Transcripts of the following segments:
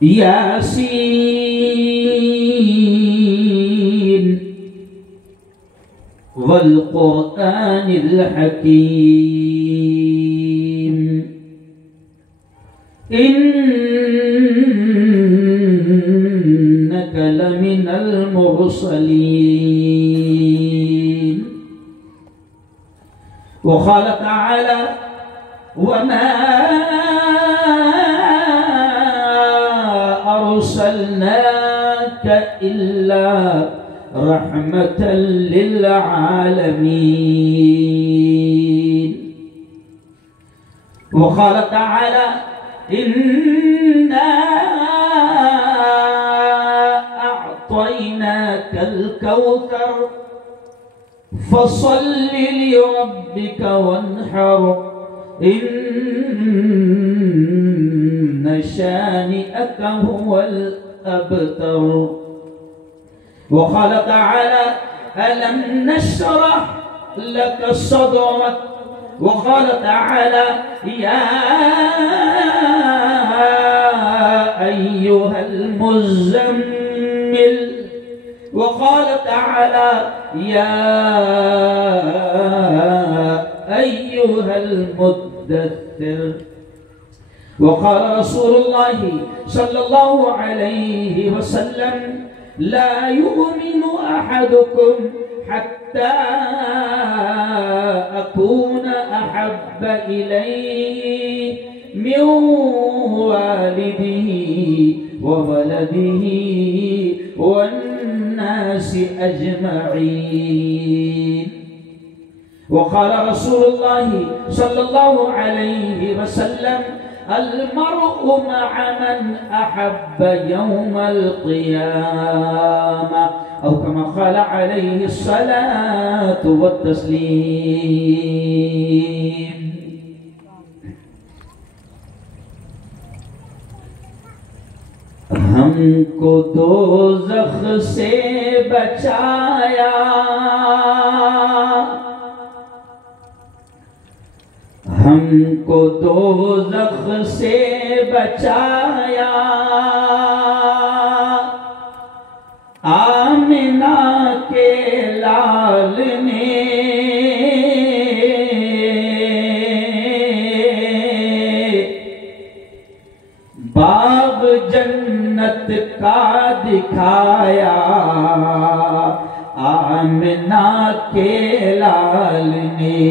यासीन वल कुरआनिल हकीम इन्नका लमिनल मुरसलीन। व क़ाल तआला वमा अर्सलनाका इल्ला रहमतल लिल आलमीन। व क़ाल तआला इन्ना अअतैनाकल कौसर फसल्लि लिरब्बिका वन्हर इन्न शानिअका हुवल अबतर। व क़ाल तआला अलम नशरह लक सदरक। व क़ाल तआला या अय्युहल मुज़्ज़म्मिल। व क़ाल तआला या अय्युहल मुद्दस्सिर। व क़ाल रसूलुल्लाहि सल्लल्लाहु अलैहि वसल्लम ला युमिनु अहदुकुम हत्ता अकून अहब्ब इलैहि मिन वालिदिही व वलदिही वन्नासि अजमईन। व क़ाल रसूलुल्लाहि सल्लल्लाहु अलैहि वसल्लम अलमर्उ मअ मन अहब्ब यौमल क़ियामा औ कमा क़ाल अलैहि अस्सलातु वत्तस्लीम। हमको दोज़ख से बचाया, हमको दोज़ख से बचाया, आमिना के लाल ने बाग जन्नत का दिखाया, आमिना के लाल ने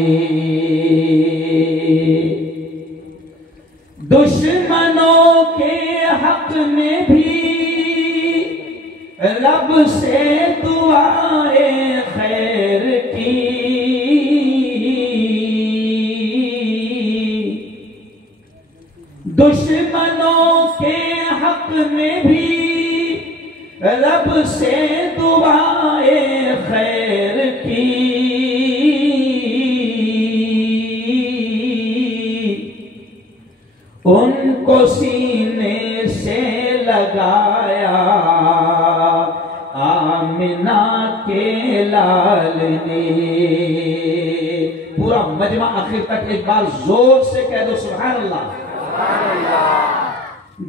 दुश्मनों के हक में भी रब से दुआए खैर की, दुश्मनों के हक में भी रब से दुआए खैर की, उनको सीने से लगाया, आमिना के लाल ने। पूरा मजमा आखिर तक एक बार जोर से कह दो सुभान अल्लाह।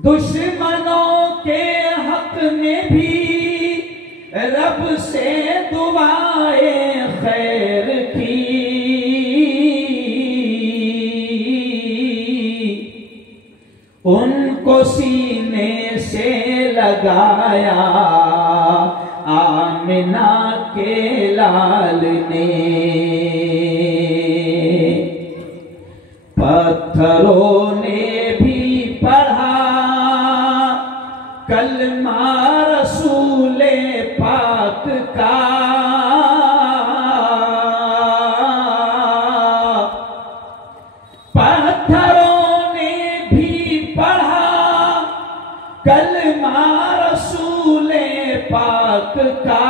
दुश्मनों के हक में भी रब से दुआए खैर की, उनको सीने से लगाया, आमिना के लाल ने। पत्थरों ने भी पढ़ा कलमा रसूले पाक का, पत्थरों ने भी पढ़ा कलमा रसूले पाक का,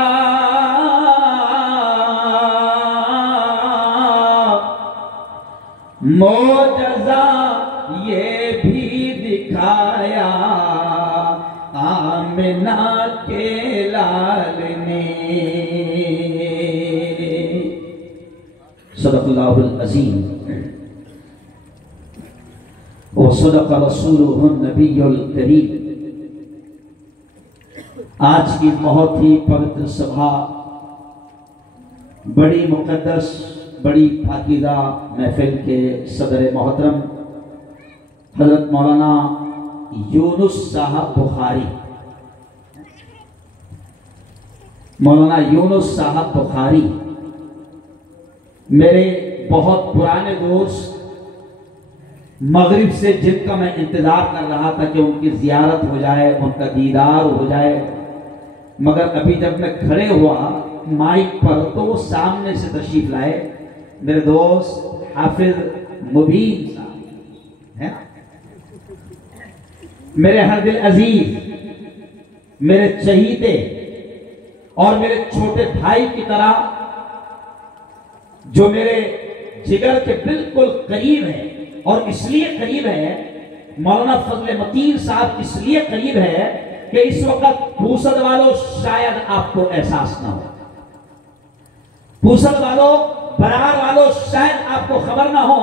मोजज़ा ये भी दिखाया, आमिना के लाल ने। सदक़ल्लाहुल अज़ीम व सदक़ रसूलुहुन नबियुल करीम। आज की बहुत ही पवित्र सभा, बड़ी मुकद्दस, बड़ी पाकीज़ा महफिल के सदर मोहतरम हजरत मौलाना यूनुस साहब बुखारी, मौलाना यूनुस साहब बुखारी मेरे बहुत पुराने दोस्त, मगरिब से जिनका मैं इंतजार कर रहा था कि उनकी जियारत हो जाए, उनका दीदार हो जाए, मगर अभी जब मैं खड़े हुआ माइक पर तो वो सामने से तशरीफ लाए मेरे दोस्त हाफिज मुबीन साहब, है ना, मेरे हर दिल अजीज, मेरे चहीते और मेरे छोटे भाई की तरह, जो मेरे जिगर के बिल्कुल करीब है। और इसलिए करीब है, मौलाना फजल मतीन साहब इसलिए करीब है कि इस वक्त पूसद वालों शायद आपको एहसास ना हो, पूसद वालों, बरार वालों शायद आपको खबर ना हो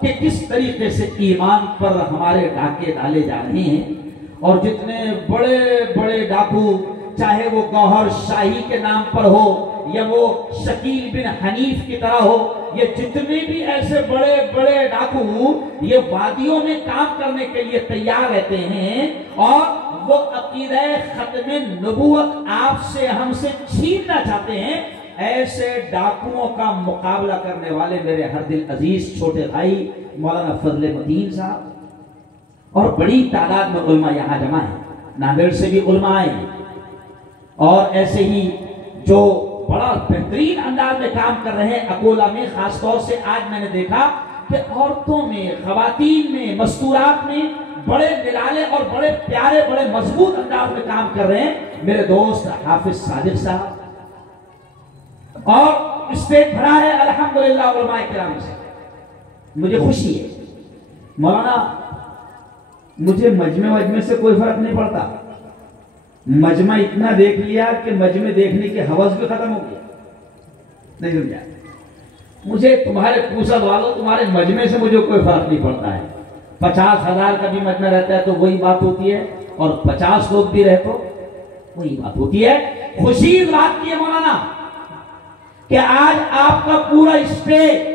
कि किस तरीके से ईमान पर हमारे डाके डाले जा रहे हैं। और जितने बड़े बड़े डाकू, चाहे वो गौहर शाही के नाम पर हो या वो शकील बिन हनीफ की तरह हो, ये जितने भी ऐसे बड़े बड़े डाकू ये वादियों में काम करने के लिए तैयार रहते हैं और वो अकीदा खत्म नबूवत आपसे हमसे छीनना चाहते हैं। ऐसे डाकुओं का मुकाबला करने वाले मेरे हर दिल अजीज छोटे भाई मौलाना फजल मतीन साहब, और बड़ी तादाद में उलमा यहां जमा है, नांदेड़ से भी उलमा आए, और ऐसे ही जो बड़ा बेहतरीन अंदाज में काम कर रहे हैं अकोला में। खासतौर से आज मैंने देखा कि औरतों में, खवातीन में, मस्तूरात में बड़े निराले और बड़े प्यारे, बड़े मजबूत अंदाज में काम कर रहे हैं मेरे दोस्त हाफिज सादिक साहब। और स्टेज भरा है अल्हम्दुलिल्लाह उलमाए किराम से, मुझे खुशी है। मौलाना, मुझे मजमे से कोई फर्क नहीं पड़ता, मजमा इतना देख लिया कि मजमे देखने की हवस भी खत्म हो गया, नहीं समझा। मुझे तुम्हारे पूसद वालों, तुम्हारे मजमे से मुझे कोई फर्क नहीं पड़ता है। 50,000 का भी मजमा रहता है तो वही बात होती है, और 50 लोग भी रहे तो वही बात होती है। खुशी इस बात की है मौलाना कि आज आपका पूरा स्टेज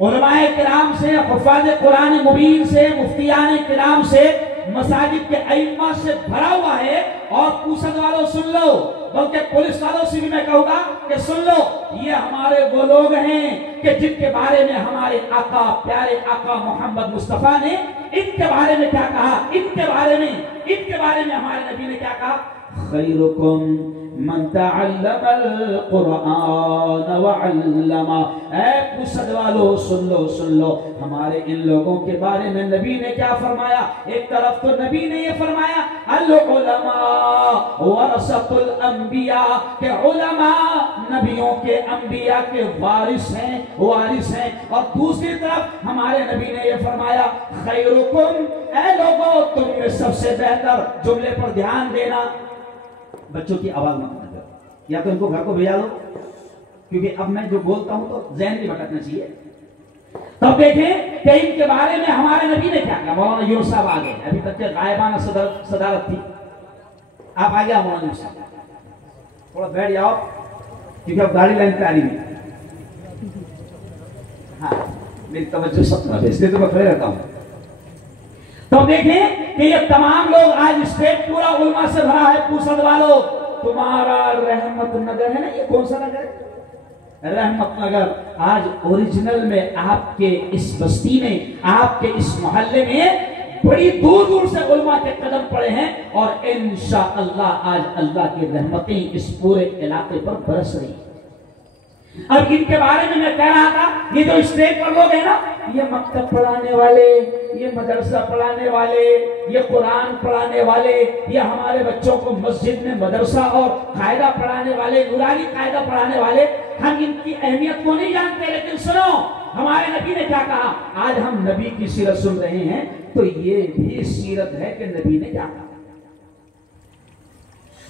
उलमाए किराम से, हुफ़ाज़ कुरान मुबीन से, मुफ्तियान किराम से, मसाजिद के अइम्मा से भरा हुआ है। और पूसद वालों सुन लो, बल्कि पुलिस वालों से भी मैं कहूंगा कि सुन लो, ये हमारे वो लोग हैं कि जिनके बारे में हमारे आका, प्यारे आका मोहम्मद मुस्तफा ने इनके बारे में क्या कहा, इनके बारे में हमारे नबी ने क्या कहा, खैरुकुम मन तअल्लमल कुरान व अल्लमा। ऐ पूसद वालों सुन लो, हमारे इन लोगों के बारे में नबी ने क्या फरमाया। एक तरफ तो नबी ने ये फरमाया अल उलमा वरसतुल अंबिया, के उलमा नबियों के, अंबिया के वारिस हैं। और दूसरी तरफ हमारे नबी ने ये फरमाया खैरुकुम, ऐ लोगों तुम में सबसे बेहतर। जुमले पर ध्यान देना, बच्चों की आवाज मत करो, या तो इनको घर को भेजा दो, क्योंकि अब मैं जो बोलता हूं तो ज़हन भी भटकना चाहिए। तब देखें कि इनके बारे में हमारे नबी ने क्या कहा। मौलाना यूनुस साहब आ गए, अभी तक के गायबाना सदारत थी, आप आ गया मौलाना यूनुस साहब, थोड़ा बैठ जाओ क्योंकि अब गाड़ी लाइन पे आ रही है। हाँ, मेरी तवज्जो सब है, इसलिए तो मैं खड़े रहता हूं। तो देखें कि ये तमाम लोग, आज स्टेट पूरा उलमा से भरा है। पूसद वालों, तुम्हारा रहमत नगर है ना, ये कौन सा नगर है, रहमत नगर। आज ओरिजिनल में आपके इस बस्ती में, आपके इस मोहल्ले में बड़ी दूर दूर से उलमा के कदम पड़े हैं, और इंशाअल्लाह आज अल्लाह की रहमतें इस पूरे इलाके पर बरस रही है। अब इनके बारे में मैं कह रहा था, ये जो स्टेज पर लोग हैं ना, ये मकतब पढ़ाने वाले, ये मदरसा पढ़ाने वाले, ये कुरान पढ़ाने वाले, ये हमारे बच्चों को मस्जिद में मदरसा और कायदा पढ़ाने वाले, नूरानी कायदा पढ़ाने वाले, हम इनकी अहमियत को नहीं जानते। लेकिन सुनो, हमारे नबी ने क्या कहा। आज हम नबी की सीरत सुन रहे हैं तो ये भी सीरत है कि नबी ने क्या कहा।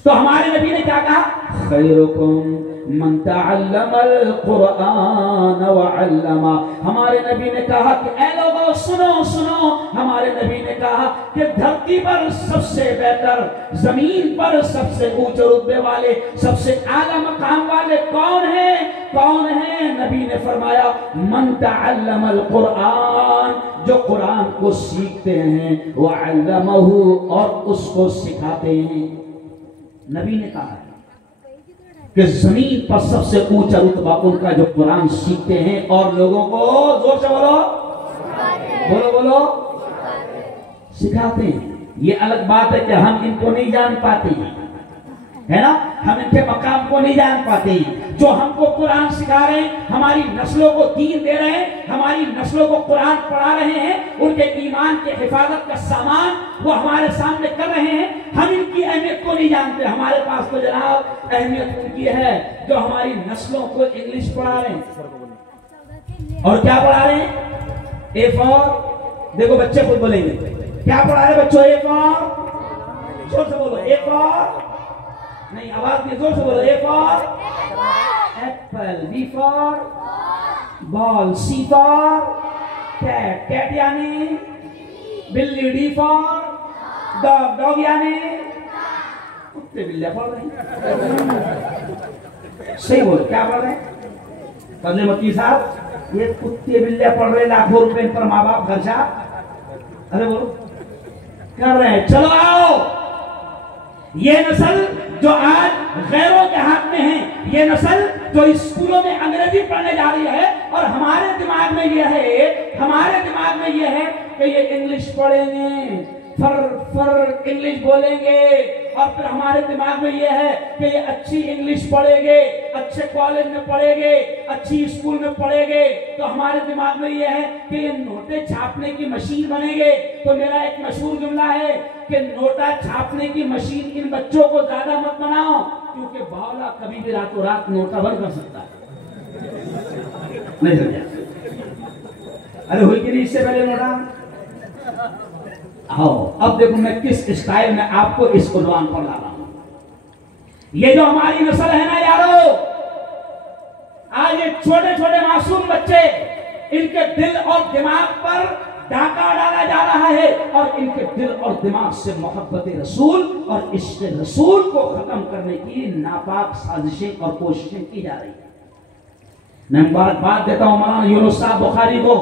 तो हमारे नबी ने क्या कहा, खैरुकुम मन तअल्लमल कुरान व अल्लमा। हमारे नबी ने कहा कि ऐ लोगों सुनो सुनो, हमारे नबी ने कहा कि धरती पर सबसे बेहतर, जमीन पर सबसे ऊंचे रुतबे वाले, सबसे आला मकाम वाले कौन है? कौन है? नबी ने फरमाया मन तअल्लमल कुरान, जो कुरान को सीखते हैं, व अल्लमहु, और उसको सिखाते हैं। नबी ने कहा कि जमीन पर सबसे ऊंचा रुतबा उनका जो कुरान सीखते हैं और लोगों को, जोर से बोलो, बोलो बोलो, सिखाते हैं। ये अलग बात है कि हम इनको नहीं जान पाते हैं, है ना, हम इनके मकाम को नहीं जान पाते हैं। जो हमको कुरान सिखा रहे हैं, हमारी नस्लों को दीन दे रहे हैं, हमारी नस्लों को कुरान पढ़ा रहे हैं, उनके ईमान के हिफाजत का सामान वो हमारे सामने कर रहे हैं, हम इनकी अहमियत को नहीं जानते। हमारे पास तो जनाब अहमियत उनकी है जो हमारी नस्लों को इंग्लिश पढ़ा रहे हैं। और क्या पढ़ा रहे हैं? ए फॉर, देखो बच्चे खुद बोलेंगे, क्या पढ़ा रहे बच्चों? ए फॉर, जोर से बोलो, ए फॉर, नहीं आवाज नहीं, जोर से बोलो, A for apple, B for ball, C for cat, cat यानी बिल्ली, डी फॉर डॉग, डॉग यानी कुत्ते बिल्लियां पढ़ रहे हैं। सही बोल, क्या पढ़ रहे हैं? फजले मक्की साहब, ये कुत्ते बिल्लियां पढ़ रहे, लाखों रुपए पर माँ बाप खर्चा, अरे बोलो, कर रहे हैं। चलो आओ, ये नस्ल जो आज गैरों के हाथ में है, ये नस्ल जो स्कूलों में अंग्रेजी पढ़ने जा रही है, और हमारे दिमाग में ये है, हमारे दिमाग में ये है कि ये इंग्लिश पढ़ेंगे, फर फर इंग्लिश बोलेंगे, और फिर हमारे दिमाग में ये है कि ये अच्छी इंग्लिश पढ़ेंगे, अच्छे कॉलेज में पढ़ेंगे, अच्छी स्कूल में पढ़ेंगे, तो हमारे दिमाग में ये है कि ये नोटे छापने की मशीन बनेंगे। तो मेरा एक मशहूर जुमला है कि नोटा छापने की मशीन इन बच्चों को ज्यादा मत बनाओ, क्योंकि बावला कभी भी रातों रात नोटा बंद कर सकता है। नहीं समझा? अरे हुई कि नहीं इससे पहले नोटा? आओ अब देखो मैं किस स्टाइल में आपको इस उन्वान पर ला रहा हूं। ये जो हमारी नस्ल है ना यारो, आज ये छोटे छोटे मासूम बच्चे, इनके दिल और दिमाग पर डाका डाला जा रहा है, और इनके दिल और दिमाग से मोहब्बत रसूल और इश्क रसूल को खत्म करने की नापाक साजिशें और कोशिशें की जा रही है। मैं मुबारकबाद देता हूं मौलाना यूनुस साहब बुखारी को,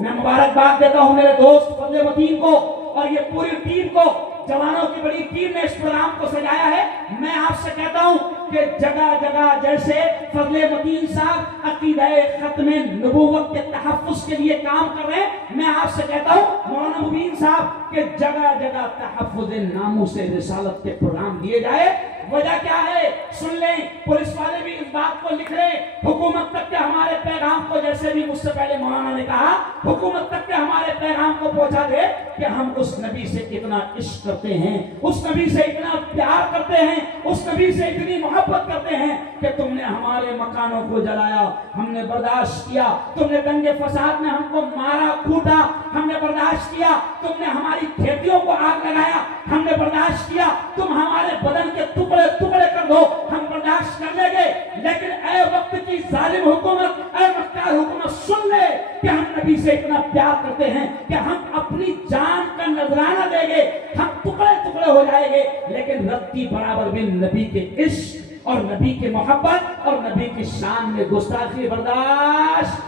मैं मुबारकबाद देता हूं मेरे दोस्त फजले मतीन को, और ये पूरी टीम को, जवानों की बड़ी टीम ने इस प्रोग्राम को सजाया है। मैं आपसे कहता हूं कि जगह जगह जैसे फजले मतीन साहब अकीदे खत्मे नबूवत के तहफ्फुज़ के लिए काम कर रहे हैं, मैं आपसे कहता हूं मौलाना मुबीन साहब के जगह जगह तहफ्फुज़ नामूसे रिसालत के प्रोग्राम दिए जाए। वजह क्या है सुन लें, पुलिस वाले भी इस बात को लिख रहे, हुकूमत तक के हमारे पैगाम को, जैसे भी मुझसे पहले मौलाना ने कहा, हुकूमत तक के हमारे पैगाम को पहुंचा दे कि हम उस नबी से इतना इश्क करते हैं, उस नबी से इतना प्यार करते हैं, उस नबी से इतनी मोहब्बत करते हैं कि तुमने हमारे मकानों को जलाया, हमने बर्दाश्त किया, तुमने दंगे फसाद में हमको मारा कूटा, हमने बर्दाश्त किया, तुमने हमारी खेतियों को आग लगाया, हमने बर्दाश्त किया, तुम हमारे बदन के टुकड़े टुकड़े कर दो, हम बर्दाश्त कर लेंगे, लेकिन ऐ वक्त की जालिम हुकूमत, ऐ मक्कार हुकूमत, सुन ले कि हम नबी से इतना प्यार करते हैं कि हम अपनी जान का नजराना देंगे, हम टुकड़े टुकड़े हो जाएंगे, लेकिन रत्ती बराबर भी नबी के इश्क और नबी की मोहब्बत और नबी की शान में गुस्ताखी बर्दाश्त,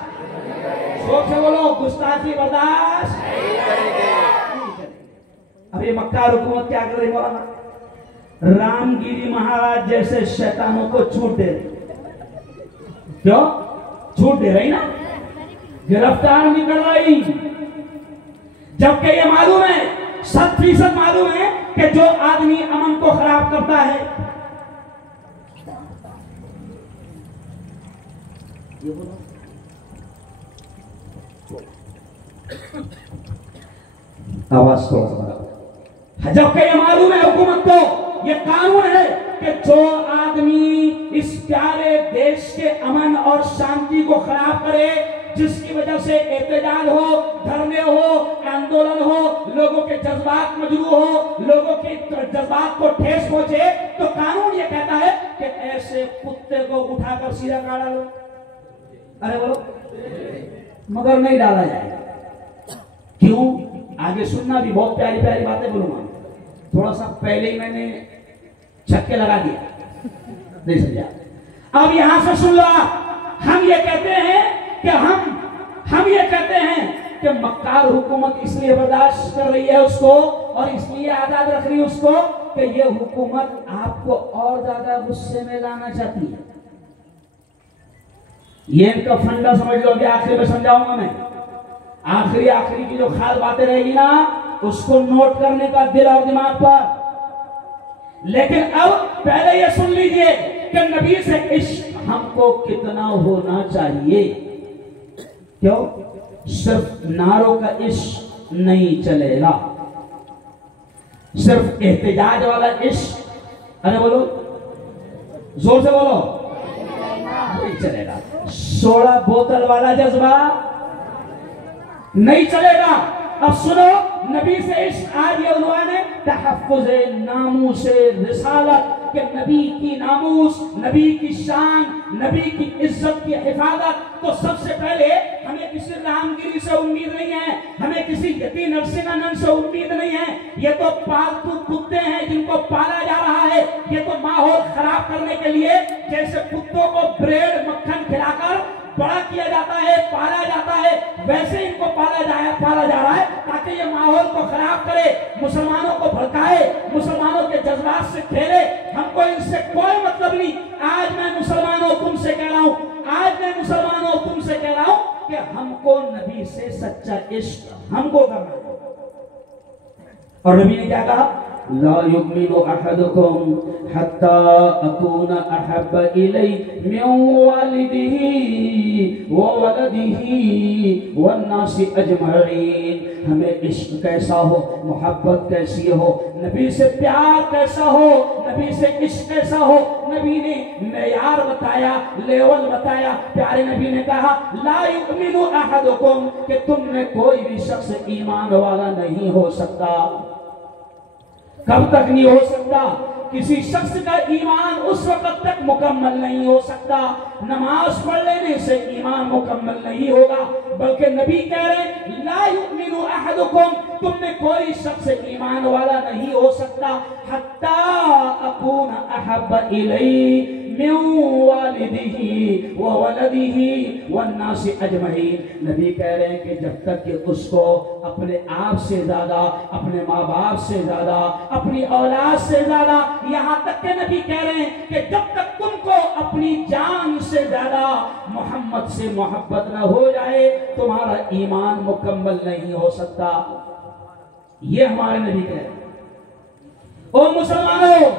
शोक से बोलो, गुस्ताखी बर्दाश्त नहीं करेंगे। अब ये मक्कार हुकूमत क्या कर रही मौलाना? रामगिरी महाराज जैसे शैतानों को छूट दे रही, क्यों छूट दे रही ना, गिरफ्तार नहीं कर रही, जबकि ये मालूम है, 100% मालूम है कि जो आदमी अमन को खराब करता है, ये बोलो आवाज को, जबकि ये मालूम है हुकूमत को, ये कानून है कि जो आदमी इस प्यारे देश के अमन और शांति को खराब करे, जिसकी वजह से एहतजाज हो, धरने हो, आंदोलन हो, लोगों के जज्बात मजरू हो, लोगों के जज्बात को ठेस पहुंचे, तो कानून ये कहता है कि ऐसे कुत्ते को उठाकर सीधा काट डालो। अरे बोलो, मगर नहीं डाला जाएगा। क्यों? आगे सुनना, भी बहुत प्यारी प्यारी बातें बोलूंगा। थोड़ा सा पहले ही मैंने छक्के लगा दिया, नहीं समझा। अब यहां से सुन लो। हम ये कहते हैं कि हम ये कहते हैं कि मक्कार हुकूमत इसलिए बर्दाश्त कर रही है उसको, और इसलिए आजाद रख रही है उसको, कि ये हुकूमत आपको और ज्यादा गुस्से में लाना चाहती है। ये इनका फंडा समझ लो। अभी आखिरी में समझाऊंगा मैं। आखिरी की जो खास बातें रहेगी ना, उसको नोट करने का दिल और दिमाग पर। लेकिन अब पहले ये सुन लीजिए कि नबी से इश्क हमको कितना होना चाहिए। क्यों? सिर्फ नारों का इश्क नहीं चलेगा, सिर्फ एहतिजाज वाला इश्क, अरे बोलो, जोर से बोलो, नहीं चलेगा। 16 बोतल वाला जज्बा नहीं चलेगा। अब सुनो, नबी से इश्क आज ये उन्वान है तहफ्फुज़े नामूसे रिसालत, कि नबी की नामूस, नबी की शान, नबी की इज्जत की हिफाजत। तो सबसे पहले हमें किसी रामगिरी से उम्मीद नहीं है, हमें किसी यति नरसिंहानंद से उम्मीद नहीं है। ये तो पालतू कुत्ते हैं जिनको पाला जा रहा है। ये तो माहौल खराब करने के लिए, जैसे कुत्तों को ब्रेड मक्खन खिलाकर बड़ा किया जाता है, पाला जाता है, वैसे इनको पाला जा रहा है ताकि ये माहौल को खराब करे, मुसलमानों को भड़काए, मुसलमानों के जज्बात से खेले। हमको इनसे कोई मतलब नहीं। आज मैं मुसलमानों तुमसे कह रहा हूं, कि हमको नबी से सच्चा इश्क हमको करना है। और नबी ने क्या कहा? ला युमिनु अहदुकुम हत्ता अकूना अहब्ब इलैहि मिन वालिदिही व वलदिही वन्नासि अजमईन। हमें इश्क कैसा हो, मोहब्बत कैसी हो, नबी से प्यार कैसा हो, नबी से इश्क कैसा हो, नबी ने मेयार बताया, लेवल बताया। प्यारे नबी ने कहा ला युमिनु अहदुकुम, कि तुम में कोई भी शख्स ईमान वाला नहीं हो सकता। कब तक नहीं हो सकता? किसी शख्स का ईमान उस वक्त तक मुकम्मल नहीं हो सकता, नमाज पढ़ लेने से ईमान मुकम्मल नहीं होगा। बल्कि नबी कह रहे ला युमिनु अहदुकुम, तुम में कोई शख्स ईमान वाला नहीं हो सकता हत्ता अकूना अहब्ब इलैहि मिन वालिदिही व वलदिही वन्नासि अजमईन। नबी कह रहे हैं कि जब तक कि उसको अपने आप से ज्यादा, अपने माँ बाप से ज्यादा, अपनी औलाद से ज्यादा, यहाँ तक के नबी कह रहे हैं कि जब तक तुमको अपनी जान से ज्यादा मोहम्मद से मोहब्बत न हो जाए, तुम्हारा ईमान मुकम्मल नहीं हो सकता। ये हमारे नबी कह रहे हैं। ओ मुसलमानों,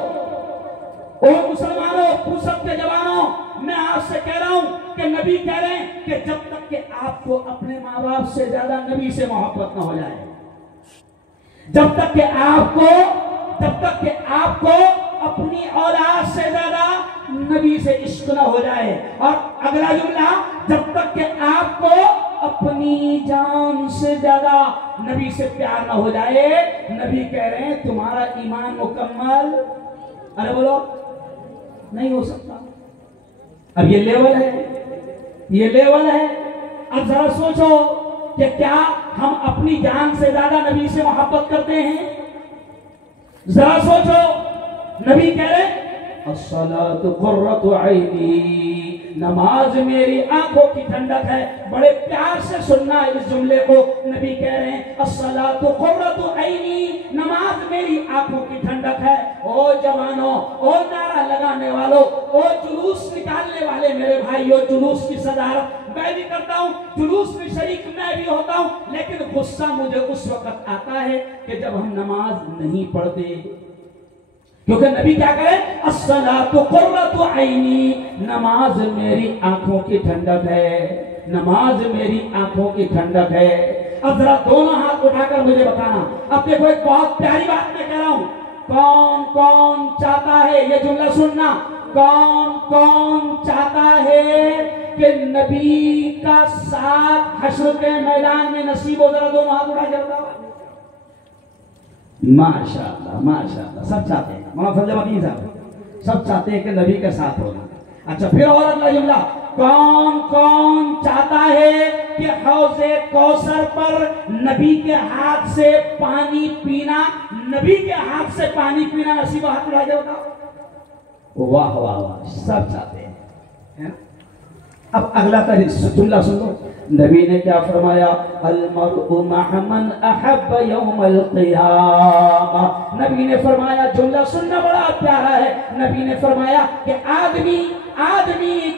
फुर्सत के जवानों, मैं आपसे कह रहा हूं कि नबी कह रहे हैं कि जब तक कि आपको अपने माँ बाप से ज्यादा नबी से मोहब्बत न हो जाए, जब तक कि आपको अपनी औलाद से ज्यादा नबी से इश्क न हो जाए। और अगला जुमला, जब तक कि आपको अपनी जान से ज्यादा नबी से प्यार न हो जाए, नबी कह रहे हैं तुम्हारा ईमान मुकम्मल, अरे बोलो, नहीं हो सकता। अब ये लेवल है। अब जरा सोचो कि क्या हम अपनी जान से ज्यादा नबी से मोहब्बत करते हैं? जरा सोचो। नबी कह रहे अस्सलातु कुर्रतु ऐनी, नमाज मेरी आंखों की ठंडक है। बड़े प्यार से सुनना इस जुमले को। नबी कह रहे हैं अस्सलातु कुर्रतु ऐनी, नमाज मेरी आंखों की ठंडक है। ओ जवानों, ओ नारा लगाने वालों, ओ जुलूस निकालने वाले मेरे भाइयों, जुलूस की सदारत मैं भी करता हूँ, जुलूस में शरीक मैं भी होता हूँ, लेकिन गुस्सा मुझे उस वक्त आता है कि जब हम नमाज नहीं पढ़ते। क्योंकि नबी क्या करें? अस्सलातु कुर्रतु ऐनी, नमाज मेरी आंखों की ठंडक है, नमाज मेरी आंखों की ठंडक है। अब जरा दोनों हाथ उठाकर मुझे बताना। अब देखो, एक बहुत प्यारी बात मैं कह रहा हूं। कौन कौन चाहता है, ये जुमला सुनना, कौन कौन चाहता है कि नबी का साथ हश्र के मैदान में नसीब हो? जरा दोनों हाथ उठा के बताओ। माशाअल्लाह माशाअल्लाह, सब चाहते हैं मौलाना फजल मदीन साहब, सब चाहते हैं कि नबी के साथ होना। अच्छा फिर और अगला जुमला, कौन कौन चाहता है कि हौज़े कौसर पर नबी के हाथ से पानी पीना, नबी के हाथ से पानी पीना नसीब, हाथ उठा के बताओ। वाह वाह वाह, सब चाहते हैं, है ना? अब अगला का जुमला सुन लो, नबी ने क्या फरमाया, अल-मर्उ मअ मन अहब्ब यौमल क़ियामा। नबी ने फरमाया, जुमला सुनना बड़ा प्यारा है, नबी ने फरमाया कि आदमी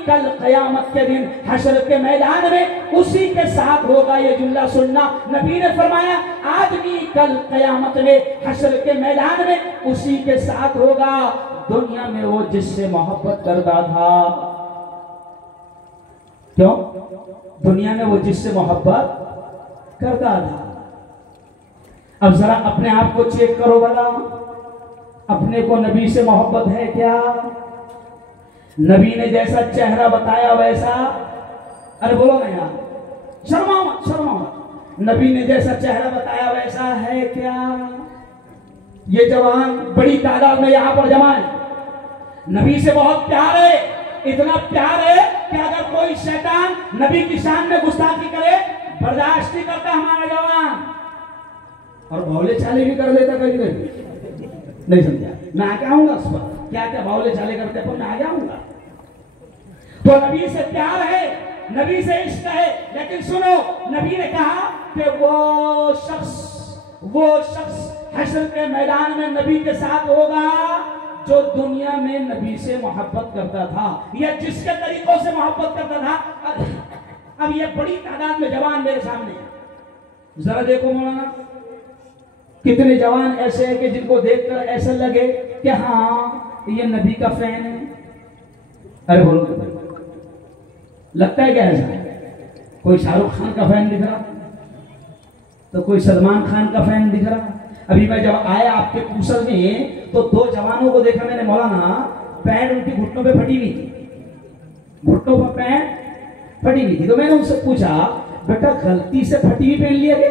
कल क़यामत के दिन हश्र के मैदान में उसी के साथ होगा। ये जुमला सुनना, नबी ने फरमाया आदमी कल क़यामत में हश्र के मैदान में उसी के साथ होगा दुनिया में वो जिससे मोहब्बत करता था। क्यों? दुनिया में वो जिससे मोहब्बत करता था। अब जरा अपने आप को चेक करो भला, अपने को नबी से मोहब्बत है क्या? नबी ने जैसा चेहरा बताया वैसा, अरे बोलो ना यार, शर्माओ मत, शर्माओ मत, नबी ने जैसा चेहरा बताया वैसा है क्या? ये जवान बड़ी तादाद में यहां पर जमा है, नबी से बहुत प्यार है, इतना प्यार है कि अगर कोई शैतान नबी की शान में गुस्ताखी करे बर्दाश्त नहीं करता हमारा जवान, और भौले चाले भी कर लेता कभी कभी। नहीं समझा? मैं आगे आऊंगा उस पर, क्या क्या भौले चाले करते हैं, मैं आगे आऊंगा। तो नबी से प्यार है, नबी से इश्क है, लेकिन सुनो, नबी ने कहा कि वो शख्स हश्र के मैदान में नबी के साथ होगा जो दुनिया में नबी से मोहब्बत करता था, या जिसके तरीकों से मोहब्बत करता था। अब ये बड़ी तादाद में जवान मेरे सामने है, जरा देखो मौलाना, कितने जवान ऐसे हैं कि जिनको देखकर ऐसा लगे कि हाँ ये नबी का फैन है। अरे बोलो, लगता है क्या ऐसा? कोई शाहरुख खान का फैन दिख रहा, तो कोई सलमान खान का फैन दिख रहा। अभी मैं जब आया आपके पूसल में तो दो जवानों को देखा मैंने मौलाना, पैंट उनकी घुटनों पे फटी हुई थी, घुटनों पर पैंट फटी हुई थी। तो मैंने उनसे पूछा, बेटा गलती से फटी हुई पहन लिया क्या?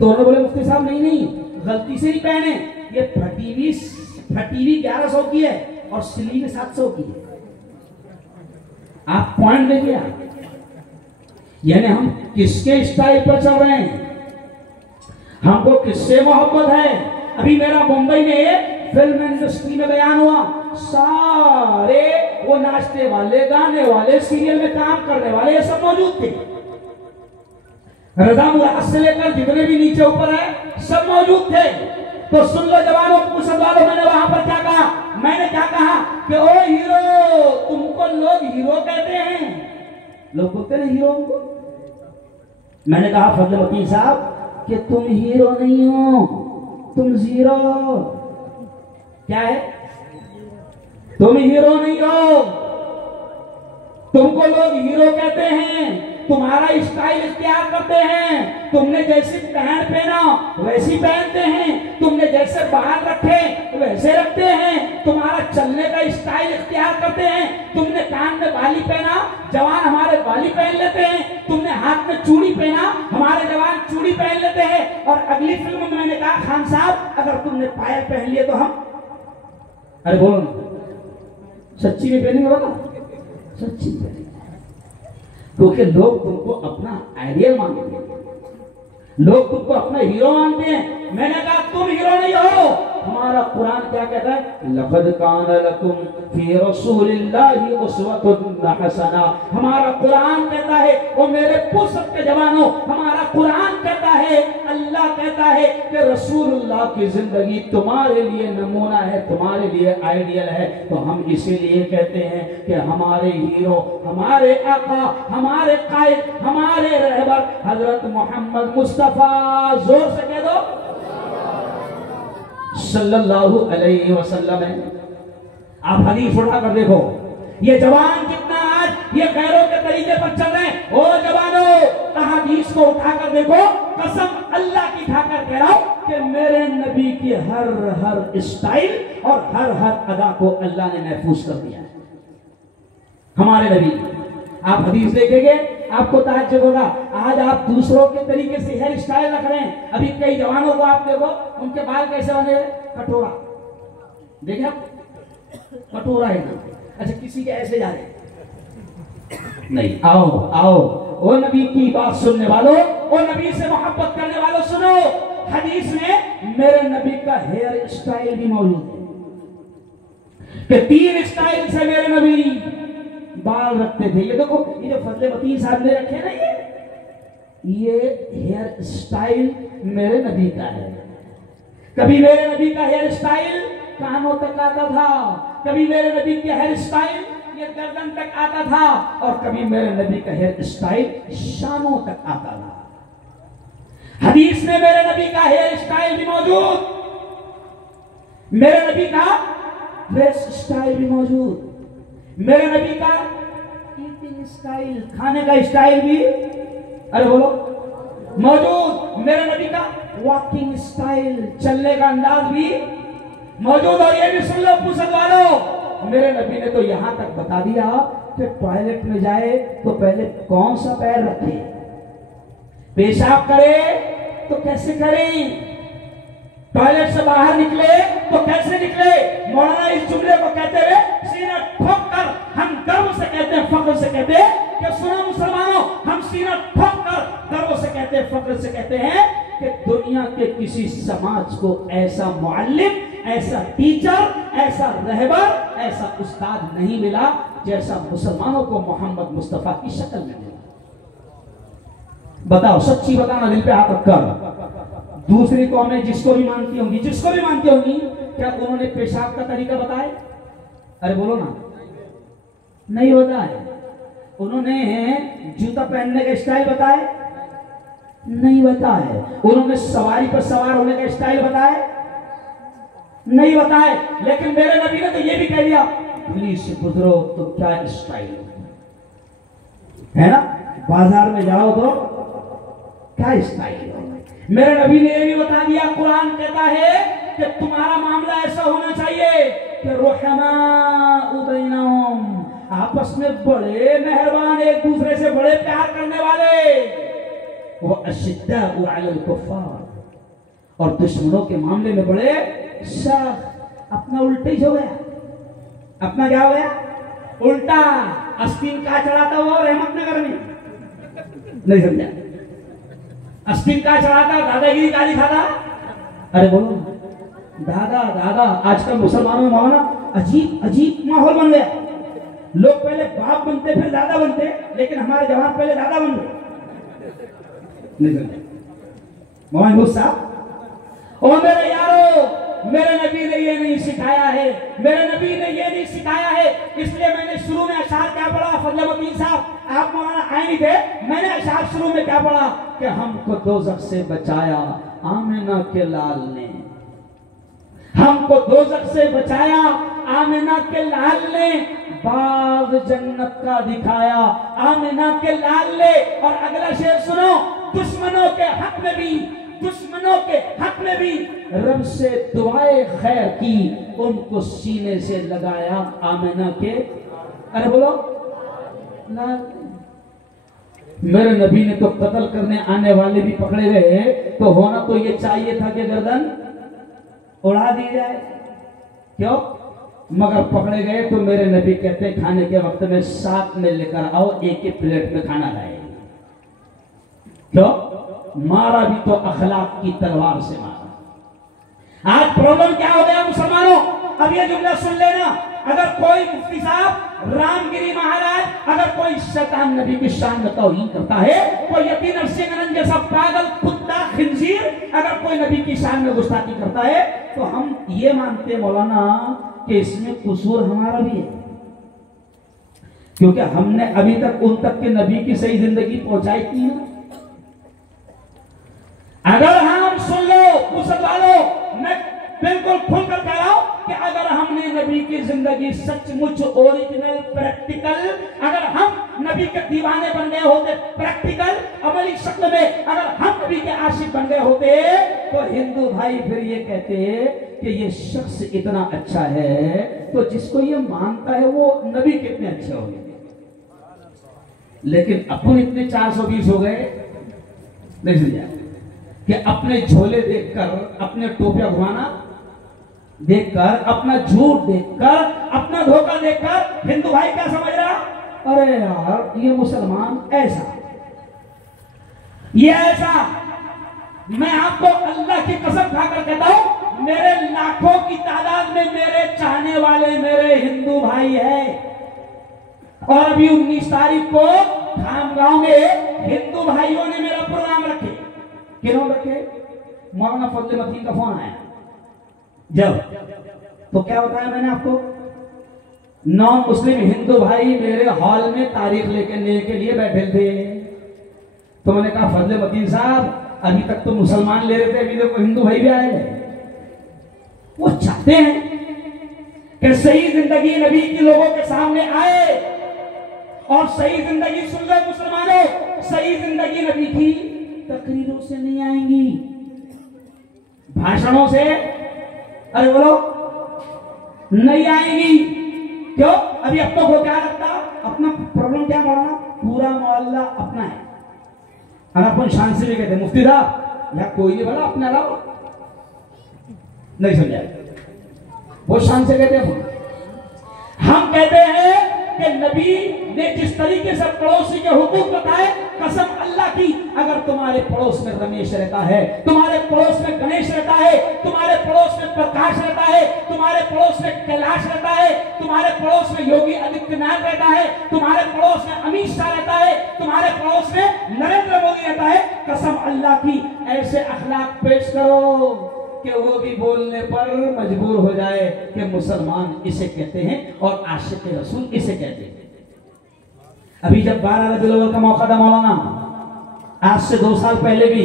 तो उन्होंने बोले मुफ्ती साहब नहीं, गलती से ही पहने, ये फटी हुई 1100 की है और सिली में 700 की है। आप पॉइंट देखिए, यानी हम किसके स्टाइल पर चल रहे हैं, हमको किससे मोहब्बत है। अभी मेरा मुंबई में फिल्म इंडस्ट्री में बयान हुआ, सारे वो नाचने वाले, गाने वाले, सीरियल में काम करने वाले ये सब मौजूद थे। रजा मुराद से लेकर जितने भी नीचे ऊपर है सब मौजूद थे। तो सुन लो जवानों, पूछने वालों, मैंने वहां पर क्या कहा? मैंने क्या कहा कि ओ हीरो, तुमको लोग हीरो कहते हैं, लोग बोलते हैं हीरो हमको। मैंने कहा फजल वकील साहब कि तुम हीरो नहीं हो, तुम जीरो। क्या है? तुम हीरो नहीं हो, तुमको लोग हीरो कहते हैं, तुम्हारा स्टाइल इख्तियार करते हैं, तुमने जैसी पैंट पहना वैसी पहनते हैं, तुमने जैसे बाल रखे वैसे रखते हैं, तुम्हारा चलने का स्टाइल इख्तियार करते हैं, तुमने कान में बाली पहना, जवान हमारे बाली पहन लेते हैं, तुमने हाथ में चूड़ी पहना, हमारे जवान चूड़ी पहन लेते हैं। और अगली फिल्म में मैंने कहा खान साहब अगर तुमने पायल पहन लिए तो हम, अरे बोलो सच्ची में पहनेंगे बाबा, सच्ची पहनेंगे, क्योंकि लोग तुमको अपना आइडियल मानते हैं, लोग तुमको अपना हीरो मानते हैं। मैंने कहा तुम हीरो नहीं हो, हमारा कुरान क्या कहता है? लक़द कान लकुम फी रसूलिल्लाहि उस्वतुन हसना। हमारा कुरान कहता है, वो मेरे पुस्तक के जवानों, हमारा कुरान कहता है, अल्लाह कहता है कि रसूलुल्लाह की जिंदगी तुम्हारे लिए नमूना है, तुम्हारे लिए आइडियल है। तो हम इसीलिए कहते हैं कि हमारे हीरो, हमारे आका, हमारे कायद, हमारे रहबर हजरत मोहम्मद मुस्तफा, जोर से कह दो सल्लल्लाहु अलैहि वसल्लम है। आप हदीस उठा कर देखो, ये जवान कितना आज ये गैरों के तरीके पर चल रहे हैं। ओ जवानों, हदीस को उठा कर देखो, कसम अल्लाह की खाकर कह रहा हूं कि मेरे नबी की हर स्टाइल और हर अदा को अल्लाह ने महफूज कर दिया है। हमारे नबी, आप हदीस देखेंगे, आपको ताज्जुब होगा, आज आप दूसरों के तरीके से हेयर स्टाइल रख रहे हैं। अभी कई जवानों को आप देखो, उनके बाल कैसे बने हैं, कटोरा, देखिए आप, कटोरा है ना। अच्छा, किसी के ऐसे जा रहे नहीं। आओ आओ, ओ नबी की बात सुनने वालों, ओ नबी से मोहब्बत करने वालों, सुनो, हदीस में मेरे नबी का हेयर स्टाइल भी मौजूद है कि 3 स्टाइल से मेरे नबी बाल रखते थे। ये देखो, ये जो फजले मतीन साहब ने रखे ना, ये हेयर स्टाइल मेरे नबी का है। कभी मेरे नबी का हेयर स्टाइल कानों तक आता था, कभी मेरे नबी का हेयर स्टाइल ये गर्दन तक आता था, और कभी मेरे नबी का हेयर स्टाइल शानों तक आता था। हदीस में मेरे नबी का हेयर स्टाइल भी मौजूद, मेरे नबी का ड्रेस स्टाइल भी मौजूद, मेरे नबी का ईटिंग स्टाइल, खाने का स्टाइल भी, अरे बोलो, मौजूद। मेरे नबी का वॉकिंग स्टाइल, चलने का अंदाज भी मौजूद। और ये भी सुन लो पुसद वालों, मेरे नबी ने तो यहां तक बता दिया कि टॉयलेट में जाए तो पहले कौन सा पैर रखे, पेशाब करे तो कैसे करें, टॉयलेट से बाहर निकले तो कैसे निकले। मौलाना इस जुमले को कहते हुए सीना ठोक कर हम गर्व से कहते हैं, फख्र से कहते हैं कि सुनो मुसलमानों, हम सीना ठोक कर गर्व से कहते हैं, फख्र से कहते हैं कि दुनिया के किसी समाज को ऐसा मुअल्लिम, ऐसा टीचर, ऐसा रहबर, ऐसा उस्ताद नहीं मिला जैसा मुसलमानों को मोहम्मद मुस्तफा की शक्ल में मिला। बताओ, सच्ची बताना, दिल पे हाथ रखकर। दूसरी कौमें जिसको भी मानती होंगी, जिसको भी मानती होंगी, क्या उन्होंने पेशाब का तरीका बताया? अरे बोलो ना, नहीं बताया। उन्होंने जूता पहनने का स्टाइल बताया? नहीं बताया। उन्होंने सवारी पर सवार होने का स्टाइल बताया? नहीं बताए। लेकिन मेरे नबी ने तो ये भी कह दिया, पुलिस से गुजरो तो क्या स्टाइल है ना, बाजार में जाओ तो क्या स्टाइल है। मेरे नबी ने ये भी बता दिया, कुरान कहता है कि तुम्हारा मामला ऐसा होना चाहिए कि रुहमा बैनहुम, आपस में बड़े मेहरबान, एक दूसरे से बड़े प्यार करने वाले, वो अशिद्दाउ अलल कुफ्फार, और दुश्मनों के मामले में बड़े सख्त। अपना उल्टा ही हो गया, अपना क्या हो गया, उल्टा। अस्तीन का चढ़ाता हुआ रहमतनगर में, नहीं समझा, अस्तीन का चढ़ाता, दादागिरी का दिखाता। अरे बोलो, दादा दादा, आजकल मुसलमानों में मामला अजीब अजीब माहौल बन गया। लोग पहले बाप बनते फिर दादा बनते, लेकिन हमारे जवान पहले दादा बन गए। नहीं समझा मोहम्मद साहब। और मेरे यारों, मेरे नबी ने ये नहीं सिखाया है, मेरे नबी ने ये नहीं सिखाया है। इसलिए मैंने शुरू में अशार क्या पढ़ा, फजल मतीन साहब, आप मौलाना आए नहीं थे, मैंने अशार शुरू में क्या पढ़ा कि हमको दोजख से बचाया आमिना के लाल ने, हमको दोजख से बचाया आमिना के लाल ने, बाग जन्नत का दिखाया आमिना के लाल ने। और अगला शेर सुनो, दुश्मनों के हक में भी, दुश्मनों के हक में भी रब से दुआए खैर की, उनको सीने से लगाया आमिना के, अरे बोलो, लाल। मेरे नबी ने तो कत्ल करने आने वाले भी पकड़े गए, तो होना तो ये चाहिए था कि गर्दन उड़ा दी जाए, क्यों? मगर पकड़े गए तो मेरे नबी कहते खाने के वक्त में साथ में लेकर आओ, एक ही प्लेट में खाना लाए। क्यों? मारा भी तो अखलाक की तलवार से मारा। आज प्रॉब्लम क्या हो गया मुसलमानों? अब ये जुमला सुन लेना, अगर कोई मुफ्ती साहब, रामगिरी महाराज, अगर कोई शैतान नबी की शान में तौहीन करता है, कोई यकीन सिंह जैसा पागल कुत्ता खिंजीर अगर कोई नबी की शान में गुस्ताखी करता है, तो हम ये मानते मौलाना कि इसमें कसूर हमारा भी है, क्योंकि हमने अभी तक उन तक के नबी की सही जिंदगी पहुंचाई थी ना। अगर हम सुन लो मुसलमानों, मैं बिल्कुल खुलकर कह रहा हूं कि अगर हमने नबी की जिंदगी सचमुच ओरिजिनल प्रैक्टिकल, अगर हम नबी के दीवाने बन गए होते, प्रैक्टिकल अमली शक्ल में अगर हम नबी के आशिक बन गए होते, तो हिंदू भाई फिर ये कहते कि ये शख्स इतना अच्छा है, तो जिसको ये मानता है वो नबी कितने अच्छे होंगे। लेकिन अपन इतने 420 हो गए, नहीं समझा, कि अपने झोले देखकर, अपने टोपिया घुमाना देखकर, अपना झूठ देखकर, अपना धोखा देखकर हिंदू भाई क्या समझ रहा, अरे यार ये मुसलमान ऐसा, ये ऐसा। मैं आपको अल्लाह की कसम खाकर कहता हूं, मेरे लाखों की तादाद में मेरे चाहने वाले मेरे हिंदू भाई है। और अभी 19 तारीख को खामगांव में हिंदू भाइयों ने मेरा प्रोग्राम रखे। क्यों रखे? मौलाना फजल मतीन का फोन आया जब, तो क्या बताया मैंने आपको, नॉन मुस्लिम हिंदू भाई मेरे हॉल में तारीख लेने के लिए बैठे थे। तो मैंने कहा फजल मतीन साहब, अभी तक तो मुसलमान ले रहे थे, अभी देखो हिंदू भाई भी आए हैं। वो चाहते हैं कि सही जिंदगी नबी की लोगों के सामने आए, और सही जिंदगी सुन लो मुसलमानों, सही जिंदगी नबी की तकरीरों से नहीं आएंगी, भाषणों से, अरे बोलो, नहीं आएंगी। क्यों? अभी अब तो वो क्या लगता, अपना प्रॉब्लम क्या मारना, पूरा मोहल्ला अपना है। और अपन शान से भी कहते मुफ्ती साहब या कोई नहीं बोला अपने अलावा, नहीं समझा, वो शान से कहते हैं। हम कहते हैं कि नबी ने जिस तरीके से पड़ोसी के हुकूक बताए, कसम अल्लाह की, अगर तुम्हारे पड़ोस में रमेश रहता है, तुम्हारे पड़ोस में गणेश रहता है, तुम्हारे पड़ोस में प्रकाश रहता है, तुम्हारे पड़ोस में कैलाश रहता है, तुम्हारे पड़ोस में योगी आदित्यनाथ रहता है, तुम्हारे पड़ोस में अमित शाह रहता है, तुम्हारे पड़ोस में नरेंद्र मोदी रहता है, कसम अल्लाह की ऐसे अखलाक पेश करो कि वो भी बोलने पर मजबूर हो जाए कि मुसलमान इसे कहते हैं और आशिक रसूल इसे कहते हैं। अभी जब 12 रबीउल अव्वल का मौका था मौलाना, आज से 2 साल पहले भी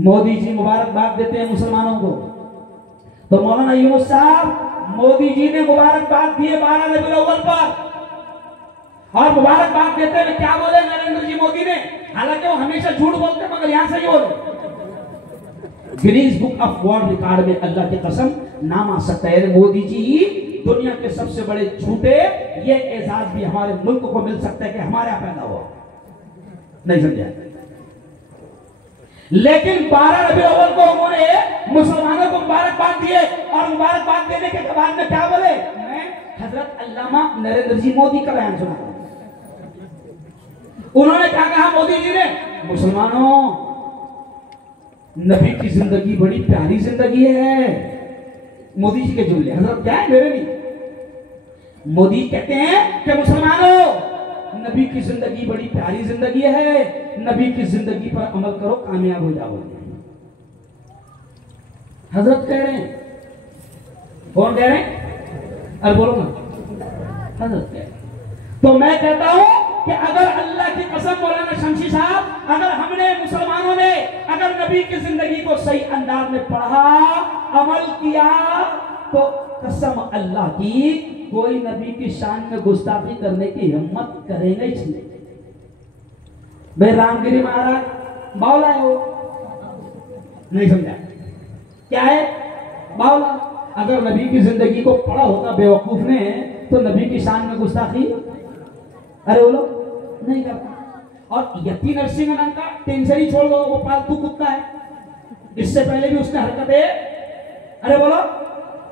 मोदी जी मुबारकबाद देते हैं मुसलमानों को, तो मौलाना यूनुस साहब, मोदी जी ने मुबारकबाद दिए 12 रबीउल अव्वल पर, और मुबारकबाद देते हुए क्या बोले नरेंद्र जी मोदी ने, हालांकि वो हमेशा झूठ बोलते मगर यहां से ही बोले, Guinness book of world record में अल्लाह की कसम नाम आ सकता है, मोदी जी दुनिया के सबसे बड़े झूठे, ये एजाज भी हमारे मुल्क को मिल सकता है कि हमारे यहां पैदा हुआ, नहीं समझा। लेकिन 12 रबीउल अव्वल को उन्होंने मुसलमानों को मुबारकबाद दिए, और मुबारकबाद देने के बाद में क्या बोले, मैं हजरत अल्लामा नरेंद्र जी मोदी का बयान सुना, उन्होंने क्या कहा मोदी जी ने, मुसलमानों नबी की जिंदगी बड़ी प्यारी जिंदगी है। मोदी जी के जुमले, हजरत क्या है मेरे नहीं, मोदी कहते हैं कि मुसलमानों नबी की जिंदगी बड़ी प्यारी जिंदगी है, नबी की जिंदगी पर अमल करो कामयाब हो जाओगे। हजरत कह रहे हैं, कौन कह रहे हैं, अरे बोलो ना, हजरत कह रहे हैं। तो मैं कहता हूं कि अगर अल्लाह की कसम मौलाना शमशी साहब, अगर हमने मुसलमानों ने अगर नबी की जिंदगी को सही अंदाज में पढ़ा, अमल किया, तो कसम अल्लाह की कोई नबी की शान में गुस्ताखी करने की हिम्मत करेगा ही नहीं। भाई रामगिरी महाराज बावला है, वो नहीं समझा क्या है बावला। अगर नबी की जिंदगी को पढ़ा होता बेवकूफ ने, तो नबी की शान में गुस्ताखी, अरे बोलो, नहीं करता। और यति नरसिंह का टेंशन ही छोड़ दो, वो पालतू कुत्ता है, इससे पहले भी उसने हरकतें, अरे बोलो,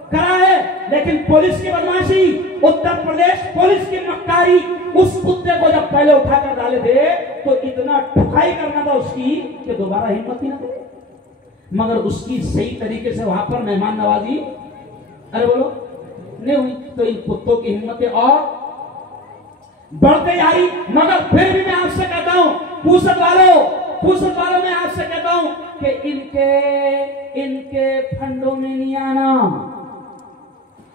करा है। लेकिन पुलिस की बदमाशी, उत्तर प्रदेश पुलिस की मक्कारी, उस कुत्ते को जब पहले उठाकर डाले थे तो इतना ठुकाई करना था उसकी कि दोबारा हिम्मत ही ना करे, मगर उसकी सही तरीके से वहां पर मेहमान नवाजी, अरे बोलो, नहीं हुई। तो इन कुत्तों की हिम्मतें और बढ़ते जा रही। मगर फिर भी मैं आपसे कहता हूं, पूसद वालों मैं आपसे कहता हूं कि इनके फंडों में नहीं आना।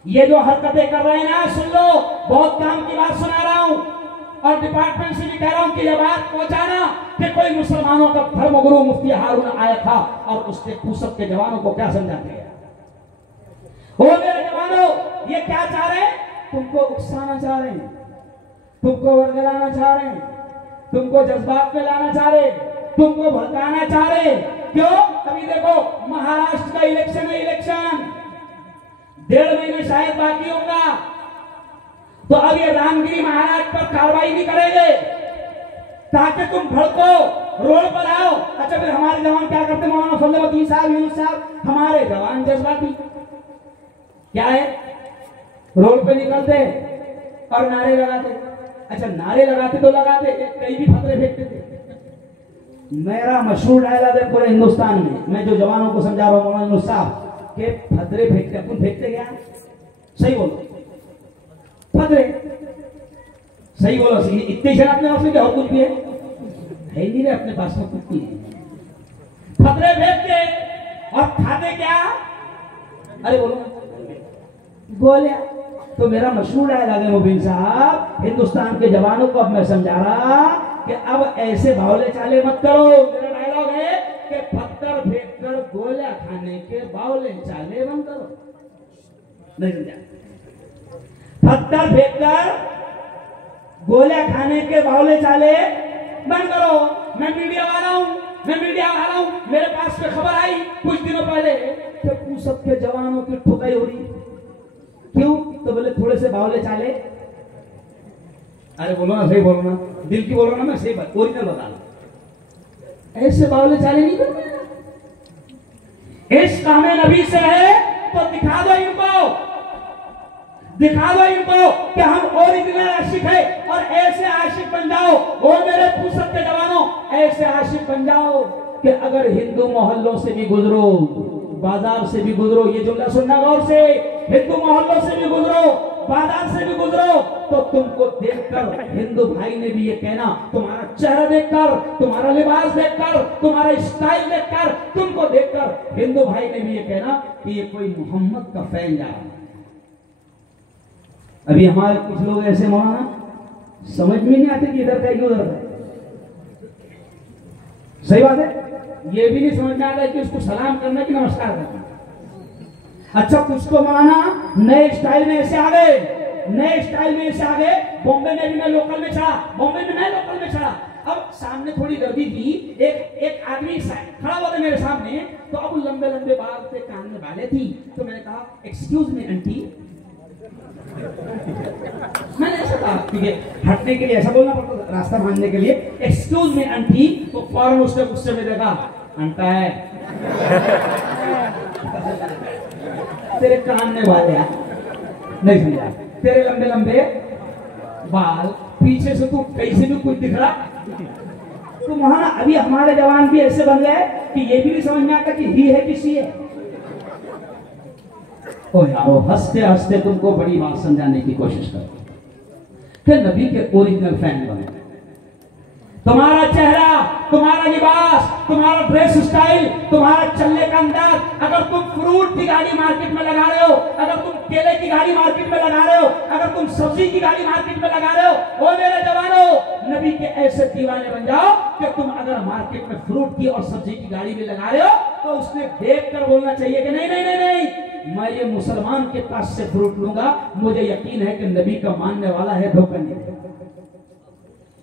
ये जो हरकतें कर रहे हैं ना, सुन लो, बहुत काम की बात सुना रहा हूं, और डिपार्टमेंट से भी कह रहा हूं कि यह बात पहुंचाना कि कोई मुसलमानों का धर्मगुरु मुफ्ती हारून आया था और उसने पूसद के जवानों को क्या समझाते हैं, ओ मेरे जवानों, ये क्या चाह रहे हैं, तुमको उकसाना चाह रहे हैं, तुमको वर्गलाना चाह रहे हैं, तुमको जज्बात में लाना चाह रहे, तुमको भड़काना चाह रहे। क्यों? अभी देखो महाराष्ट्र का इलेक्शन है, इलेक्शन 1.5 महीने शायद बाकी होगा, तो अब ये रामगिरी महाराज पर कार्रवाई नहीं करेंगे, ताकि तुम भड़को, रोड पर आओ। अच्छा फिर हमारे जवान क्या करते, मौलाना फजलुद्दीन साहब, यूनुस साहब, हमारे जवान जज्बाती क्या है, रोड पे निकलते और नारे लगाते। अच्छा नारे लगाते तो लगाते, कई भी फतरे फेंकते थे। मेरा मशहूर डायलॉग है पूरे हिंदुस्तान में, मैं जो जवानों को समझा रहा हूँ मौलाना यूनुस साहब के फतरे फेंकते, अपन फेंकते क्या, सही बोलो, फतरे, सही बोलो, सही। इतने शराब अपने पास में क्या और कुछ भी है नहीं रे, अपने पास में कुछ नहीं है। फतरे फेंकते और खाते क्या, अरे बोलो गोलियां। तो मेरा मशहूर डायलॉग है मुबीन साहब, हिंदुस्तान के जवानों को अब मैं समझा रहा कि अब ऐसे बावले चाले मत करो। मेरा डायलॉग है कि पत्थर फेंककर गोलियां खाने के बावले चाले बंद करो। नहीं समझा, पत्थर फेंककर गोलियां खाने के बावले चाले बंद करो। मैं मीडिया वाला हूं, मेरे पास में खबर आई कुछ दिनों पहले कि पूसब के जवानों की ठुकाई हो रही। क्यों, तो बोले थोड़े से बावले चाले। अरे बोलो ना, सही बोलो ना, दिल की बोलो ना, मैं सही बात ओरिजिनल बता रहा। ऐसे बावले चाले नहीं करते। इस काम नबी से है तो दिखा दो इनको कि हम ओरिजिनल आशिक है, और ऐसे आशिक बन जाओ। और मेरे पूसब के जवानों, ऐसे आशिक बन जाओ कि अगर हिंदू मोहल्लों से भी गुजरो, बाजार से भी गुजरो, ये जुमला सुनना गौर से, हिंदू मोहल्लों से भी गुजरो, बाजार से भी गुजरो, तो तुमको देखकर हिंदू भाई ने भी ये कहना, तुम्हारा चेहरा देखकर, तुम्हारा लिबास देखकर, तुम्हारा स्टाइल देखकर, तुमको देखकर हिंदू भाई ने भी ये कहना कि ये कोई मोहम्मद का फैन जा रहा है। अभी हमारे कुछ लोग ऐसे मौलाना समझ में नहीं आते कि इधर का उधर का, सही बात है, ये भी नहीं समझ में आता कि उसको सलाम करना कि नमस्कार करना। अच्छा कुछ को मौलाना नए स्टाइल में ऐसे आ गए, बॉम्बे में भी मैं लोकल में चढ़ा, अब सामने थोड़ी गर्दी थी, एक आदमी खड़ा हुआ था मेरे सामने, तो अब लंबे लंबे बाल थे, कान में बालें थी, तो मैंने कहा एक्सक्यूज मी आंटी, मैंने ऐसा कहा क्योंकि हटने के लिए ऐसा बोलना पड़ता था, रास्ता मांगने के लिए, एक्सक्यूज मी आंटी, तो फौरन उसने गुस्से में देखा, अंटा है तेरे कान में बाल है, नहीं समझा, तेरे लंबे लंबे बाल, पीछे से तू कैसे भी कुछ दिख रहा। तो वहां अभी हमारे जवान भी ऐसे बन गए कि ये भी नहीं समझ में आता कि ही है कि सी है। ओ यारो, हंसते हंसते तुमको बड़ी बात समझाने की कोशिश कर कि नबी के ओरिजिनल फैन बने। तुम्हारा चेहरा, तुम्हारा लिबास, तुम्हारा ड्रेस स्टाइल, तुम्हारा चलने का अंदाज, अगर तुम फ्रूट की गाड़ी मार्केट में लगा रहे हो, अगर तुम केले की गाड़ी मार्केट में लगा रहे हो, अगर तुम सब्जी की गाड़ी मार्केट में लगा रहे हो, ओ मेरे जवानों, नबी के ऐसे दीवाने बन जाओ कि तुम अगर मार्केट में फ्रूट की और सब्जी की गाड़ी में लगा रहे हो तो उसने देख कर बोलना चाहिए कि नहीं नहीं नहीं नहीं, मैं ये मुसलमान के पास से फ्रूट लूंगा, मुझे यकीन है कि नबी का मानने वाला है, धोखा नहीं।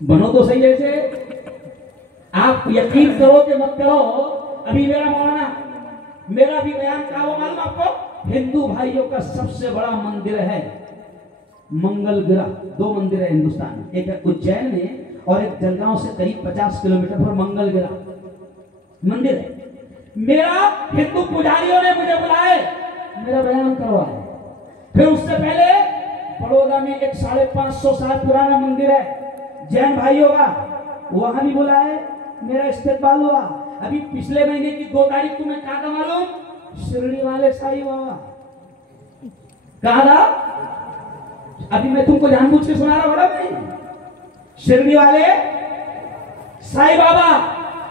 बनो तो सही ऐसे, आप यकीन करो कि मत करो। अभी मेरा भी बयान क्या हो मालूम आपको, हिंदू भाइयों का सबसे बड़ा मंदिर है मंगल ग्रह। 2 मंदिर है हिंदुस्तान में, एक है उज्जैन में और एक जलगांव से करीब 50 किलोमीटर पर मंगल ग्रह मंदिर है। मेरा हिंदू पुजारियों ने मुझे बुलाए, मेरा बयान करवाया। फिर उससे पहले बड़ौदा में एक 550 साल पुराना मंदिर है जैन भाइयों का, वहां भी बुलाए, मेरा इस्तेकबाल हुआ। अभी पिछले महीने की 2 तारीख तुम्हें कहा था मालूम, शिरडी वाले साईं बाबा कहा था, अभी मैं तुमको जानबूझ के सुना रहा बड़ा भाई, शिरडी वाले साईं बाबा।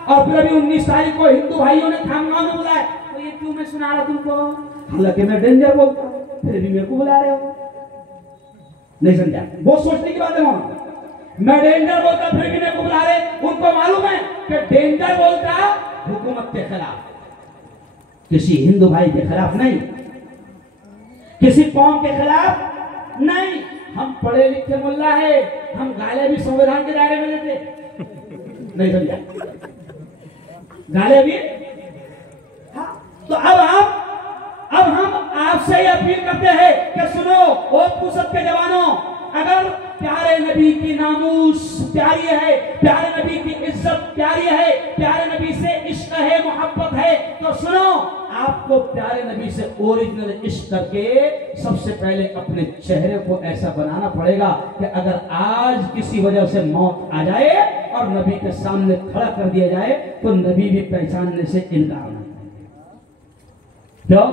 और फिर अभी 19 तारीख को हिंदू भाइयों ने खामगांव में बुलाया, तो ये क्यों मैं सुना रहा तुमको, हालांकि मैं डेंजर बोलता फिर भी मेरे को बुला रहे हो, नहीं समझा, बहुत सोचने की बात है वहां। मैं डेंजर बोलता फिर भी मेरे को बुला रहे, उनको मालूम है कि डेंजर बोलता हुकूमत के खिलाफ, किसी हिंदू भाई के खिलाफ नहीं, किसी कौम के खिलाफ नहीं। हम पढ़े लिखे मुल्ला है, हम गाले भी संविधान के दायरे में लेते, नहीं समझा, गाले भी। हाँ, तो अब हम आपसे ये अपील करते हैं कि सुनो ओ पूसब के जवानों, अगर प्यारे नबी की नामूस प्यारी है, प्यारे नबी नबी से ओरिजिनल इश्क करके सबसे पहले अपने चेहरे को ऐसा बनाना पड़ेगा कि अगर आज किसी वजह से मौत आ जाए और नबी के सामने खड़ा कर दिया जाए तो नबी भी पहचानने से इनकार नहीं करेंगे। क्यों?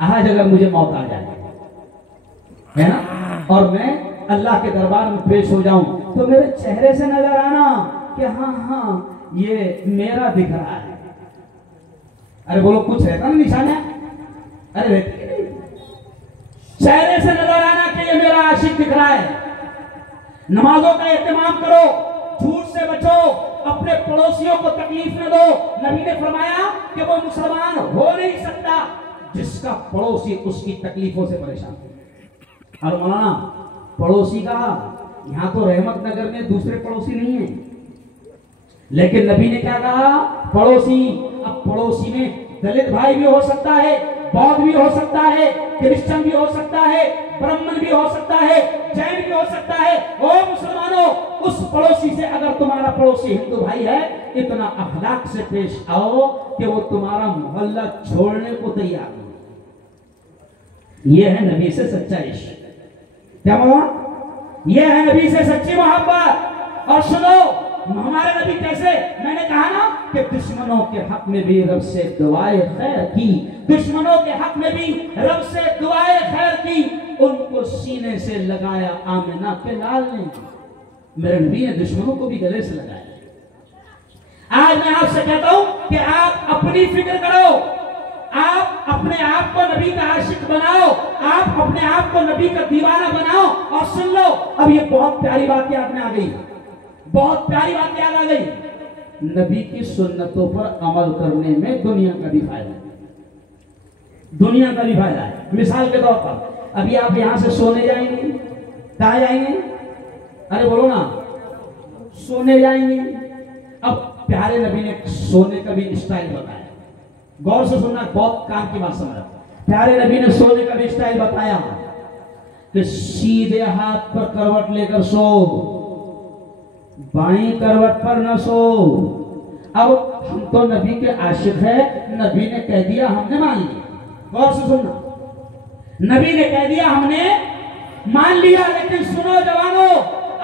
आज अगर मुझे मौत आ जाए है ना, और मैं अल्लाह के दरबार में पेश हो जाऊं तो मेरे चेहरे से नजर आना कि हाँ हाँ ये मेरा दिख रहा है। अरे बोलो, कुछ रहता ना निशान है? अरे रहती नहीं। चेहरे से नजर आना कि ये मेरा आशिक दिख रहा है। नमाजों का एहतमाम करो, झूठ से बचो, अपने पड़ोसियों को तकलीफ न दो। नबी ने फरमाया कि वो मुसलमान हो नहीं सकता जिसका पड़ोसी उसकी तकलीफों से परेशान है। और मौलाना पड़ोसी का, यहां तो रहमत नगर में दूसरे पड़ोसी नहीं है, लेकिन नबी ने क्या कहा? पड़ोसी। अब पड़ोसी में दलित भाई भी हो सकता है, बौद्ध भी हो सकता है, क्रिश्चियन भी हो सकता है, ब्राह्मण भी हो सकता है, जैन भी हो सकता है। ओ मुसलमानों, उस पड़ोसी से अगर तुम्हारा पड़ोसी हिंदू भाई है, इतना अखलाक से पेश आओ कि वो तुम्हारा मोहल्ला छोड़ने को तैयार हो। यह है नबी से सच्चा इश्क। क्या बोला? यह है नबी से सच्ची मोहब्बत। और सुनो हमारे नबी कैसे, मैंने कहा ना कि दुश्मनों के हक में भी रब से दुआए खैर की, दुश्मनों के हक में भी रब से दुआए खैर की, उनको सीने से लगाया आमिना के लाल ने। मेरे नबी ने दुश्मनों को भी गले से लगाया। आज मैं आपसे कहता हूं कि आप अपनी फिक्र करो, आप अपने आप को नबी का आशिक बनाओ, आप अपने आप को नबी का दीवाना बनाओ। और सुन लो, अब ये बहुत प्यारी बात याद में आ गई, बहुत प्यारी बात याद आ गई। नबी की सुन्नतों पर अमल करने में दुनिया का भी फायदा है, दुनिया का भी फायदा है। मिसाल के तौर पर अभी आप यहां से सोने जाएंगे, कहां जाएंगे? अरे बोलो ना, सोने जाएंगे। अब प्यारे नबी ने सोने का भी स्टाइल बताया, गौर से सुनना, बहुत काम की बात समझ। प्यारे नबी ने सोने का भी स्टाइल बताया कि सीधे हाथ पर करवट लेकर सो, बाईं करवट पर न सो। अब हम तो नबी के आशिक है, नबी ने कह दिया हमने मान लिया। गौर से सुनना, नबी ने कह दिया हमने मान लिया। लेकिन सुनो जवानों,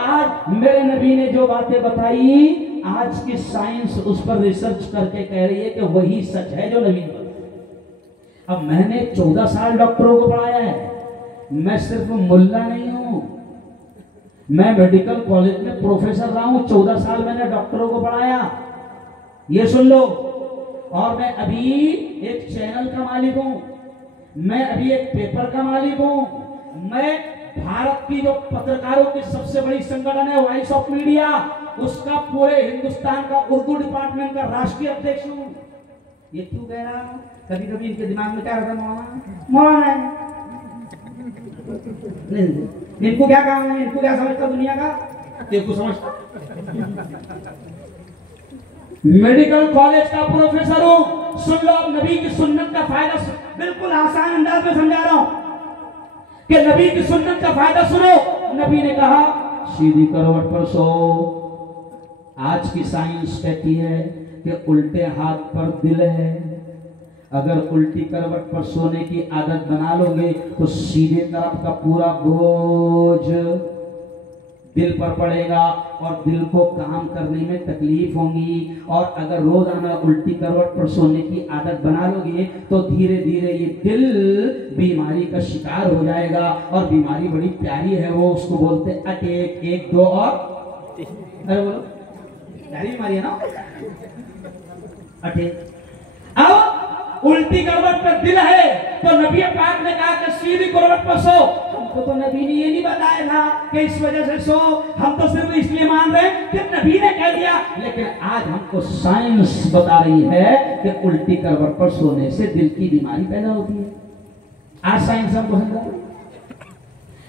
आज मेरे नबी ने जो बातें बताई, आज की साइंस उस पर रिसर्च करके कह रही है कि वही सच है जो नबी ने बताया। अब मैंने 14 साल डॉक्टरों को पढ़ाया है, मैं सिर्फ मुल्ला नहीं हूं, मैं मेडिकल कॉलेज में प्रोफेसर रहा हूं। 14 साल मैंने डॉक्टरों को पढ़ाया, ये सुन लो। और मैं अभी एक चैनल का मालिक हूं, मैं अभी एक पेपर का मालिक हूं, मैं भारत की जो पत्रकारों की सबसे बड़ी संगठन है वॉइस ऑफ मीडिया, उसका पूरे हिंदुस्तान का उर्दू डिपार्टमेंट का राष्ट्रीय अध्यक्ष हूं। ये क्यों कह रहा हूं? कभी कभी इनके दिमाग में क्या रहता है? मौलाना नहीं, इनको क्या काम है, इनको क्या समझता दुनिया का, इनको समझता। मेडिकल कॉलेज का प्रोफेसर हूं। सुन लो, अब नबी की सुन्नत का फायदा बिल्कुल आसान अंदाज में समझा रहा हूं कि नबी की सुन्नत का फायदा सुनो। नबी ने कहा सीधी करवट पर सो। आज की साइंस कहती है कि उल्टे हाथ पर दिल है, अगर उल्टी करवट पर सोने की आदत बना लोगे तो सीधे तरफ का पूरा बोझ दिल पर पड़ेगा और दिल को काम करने में तकलीफ होगी। और अगर रोजाना उल्टी करवट पर सोने की आदत बना लोगे तो धीरे धीरे ये दिल बीमारी का शिकार हो जाएगा। और बीमारी बड़ी प्यारी है, वो उसको बोलते अटैक, 1 2 और अरे बोलो, प्यारी बीमारी है ना अटैक। अब उल्टी करवट पर दिल है तो नबी पाक ने कहा कि सीधी करवट पर सो। हमको तो नबी ने ये नहीं बताया था कि इस वजह से सो, हम तो सिर्फ इसलिए मान रहे कि नबी ने कह दिया। लेकिन आज हमको साइंस बता रही है कि उल्टी करवट पर सोने से दिल की बीमारी पैदा होती है। आज साइंस हमको समझा।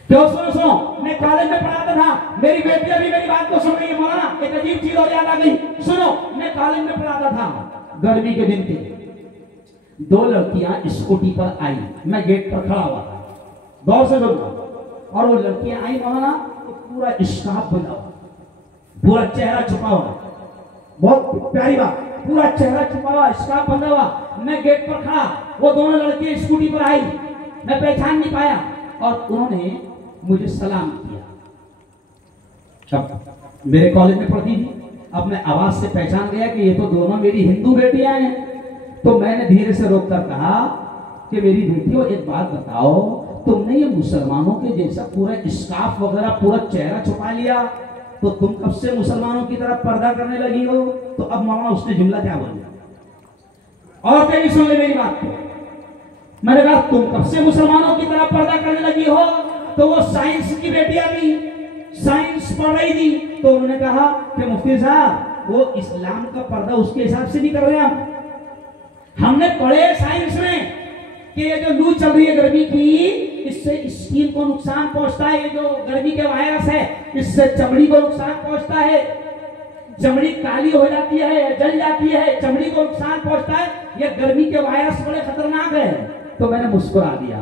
क्यों? सुनो, मैं कॉलेज में पढ़ाता था, मेरी बेटियां भी मेरी बात को सुन रही है। मौलाना एक अजीब चीज और याद आ गई, सुनो। मैं कॉलेज में पढ़ाता था, गर्मी के दिन थे, 2 लड़कियां स्कूटी पर आई, मैं गेट पर खड़ा हुआ था, गौर से सुनना। और वो लड़कियां आई मौलाना, तो पूरा स्कार्फ बंधा हुआ, पूरा चेहरा छुपा हुआ, बहुत प्यारी बात। पूरा चेहरा छुपा हुआ, स्कार्फ बंधा हुआ। मैं गेट पर खड़ा, वो दोनों लड़के स्कूटी पर आई, मैं पहचान नहीं पाया और उन्होंने मुझे सलाम किया। अब मेरे कॉलेज में पढ़ती थी, अब मैं आवाज से पहचान गया कि ये तो दोनों मेरी हिंदू बेटियां हैं। तो मैंने धीरे से रोक कर कहा कि मेरी बेटियों एक बात बताओ, तुमने ये मुसलमानों के जैसा पूरा स्कार्फ वगैरह पूरा चेहरा छुपा लिया, तो तुम कब से मुसलमानों की तरफ पर्दा करने लगी हो? तो अब मौलाना उसने जुमला क्या बोला और कहीं सुन ले मेरी बात। मैंने कहा तुम कब से मुसलमानों की तरफ पर्दा करने लगी हो? तो वो साइंस की बेटियां भी साइंस पढ़ रही थी, तो उन्होंने कहा कि मुफ्ती साहब वो इस्लाम का पर्दा उसके हिसाब से नहीं कर रहे हम। हमने पढ़े साइंस में कि ये जो लू चल रही है गर्मी की, इससे स्किन को नुकसान पहुंचता है। ये जो गर्मी के वायरस है इससे चमड़ी को नुकसान पहुंचता है, चमड़ी काली हो जाती है, जल जाती है, चमड़ी को नुकसान पहुंचता है। ये गर्मी के वायरस बड़े खतरनाक है। तो मैंने मुस्कुरा दिया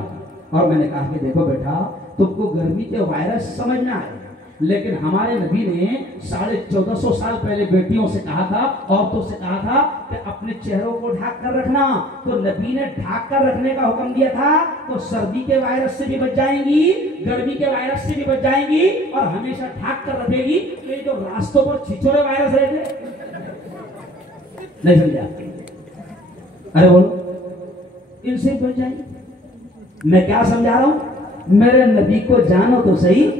और मैंने कहा कि देखो बेटा, तुमको गर्मी के वायरस समझ में आए, लेकिन हमारे नबी ने 1450 साल पहले बेटियों से कहा था, औरतों से कहा था कि अपने चेहरों को ढक कर रखना। तो नबी ने ढक कर रखने का हुक्म दिया था, तो सर्दी के वायरस से भी बच जाएंगी, गर्मी के वायरस से भी बच जाएंगी और हमेशा ढक कर रखेगी। तो ये जो रास्तों पर छिछोरे वायरस रहते, नहीं समझा? अरे बोलो, इनसे बच जाएंगी। मैं क्या समझा रहा हूं? मेरे नबी को जानो तो सही,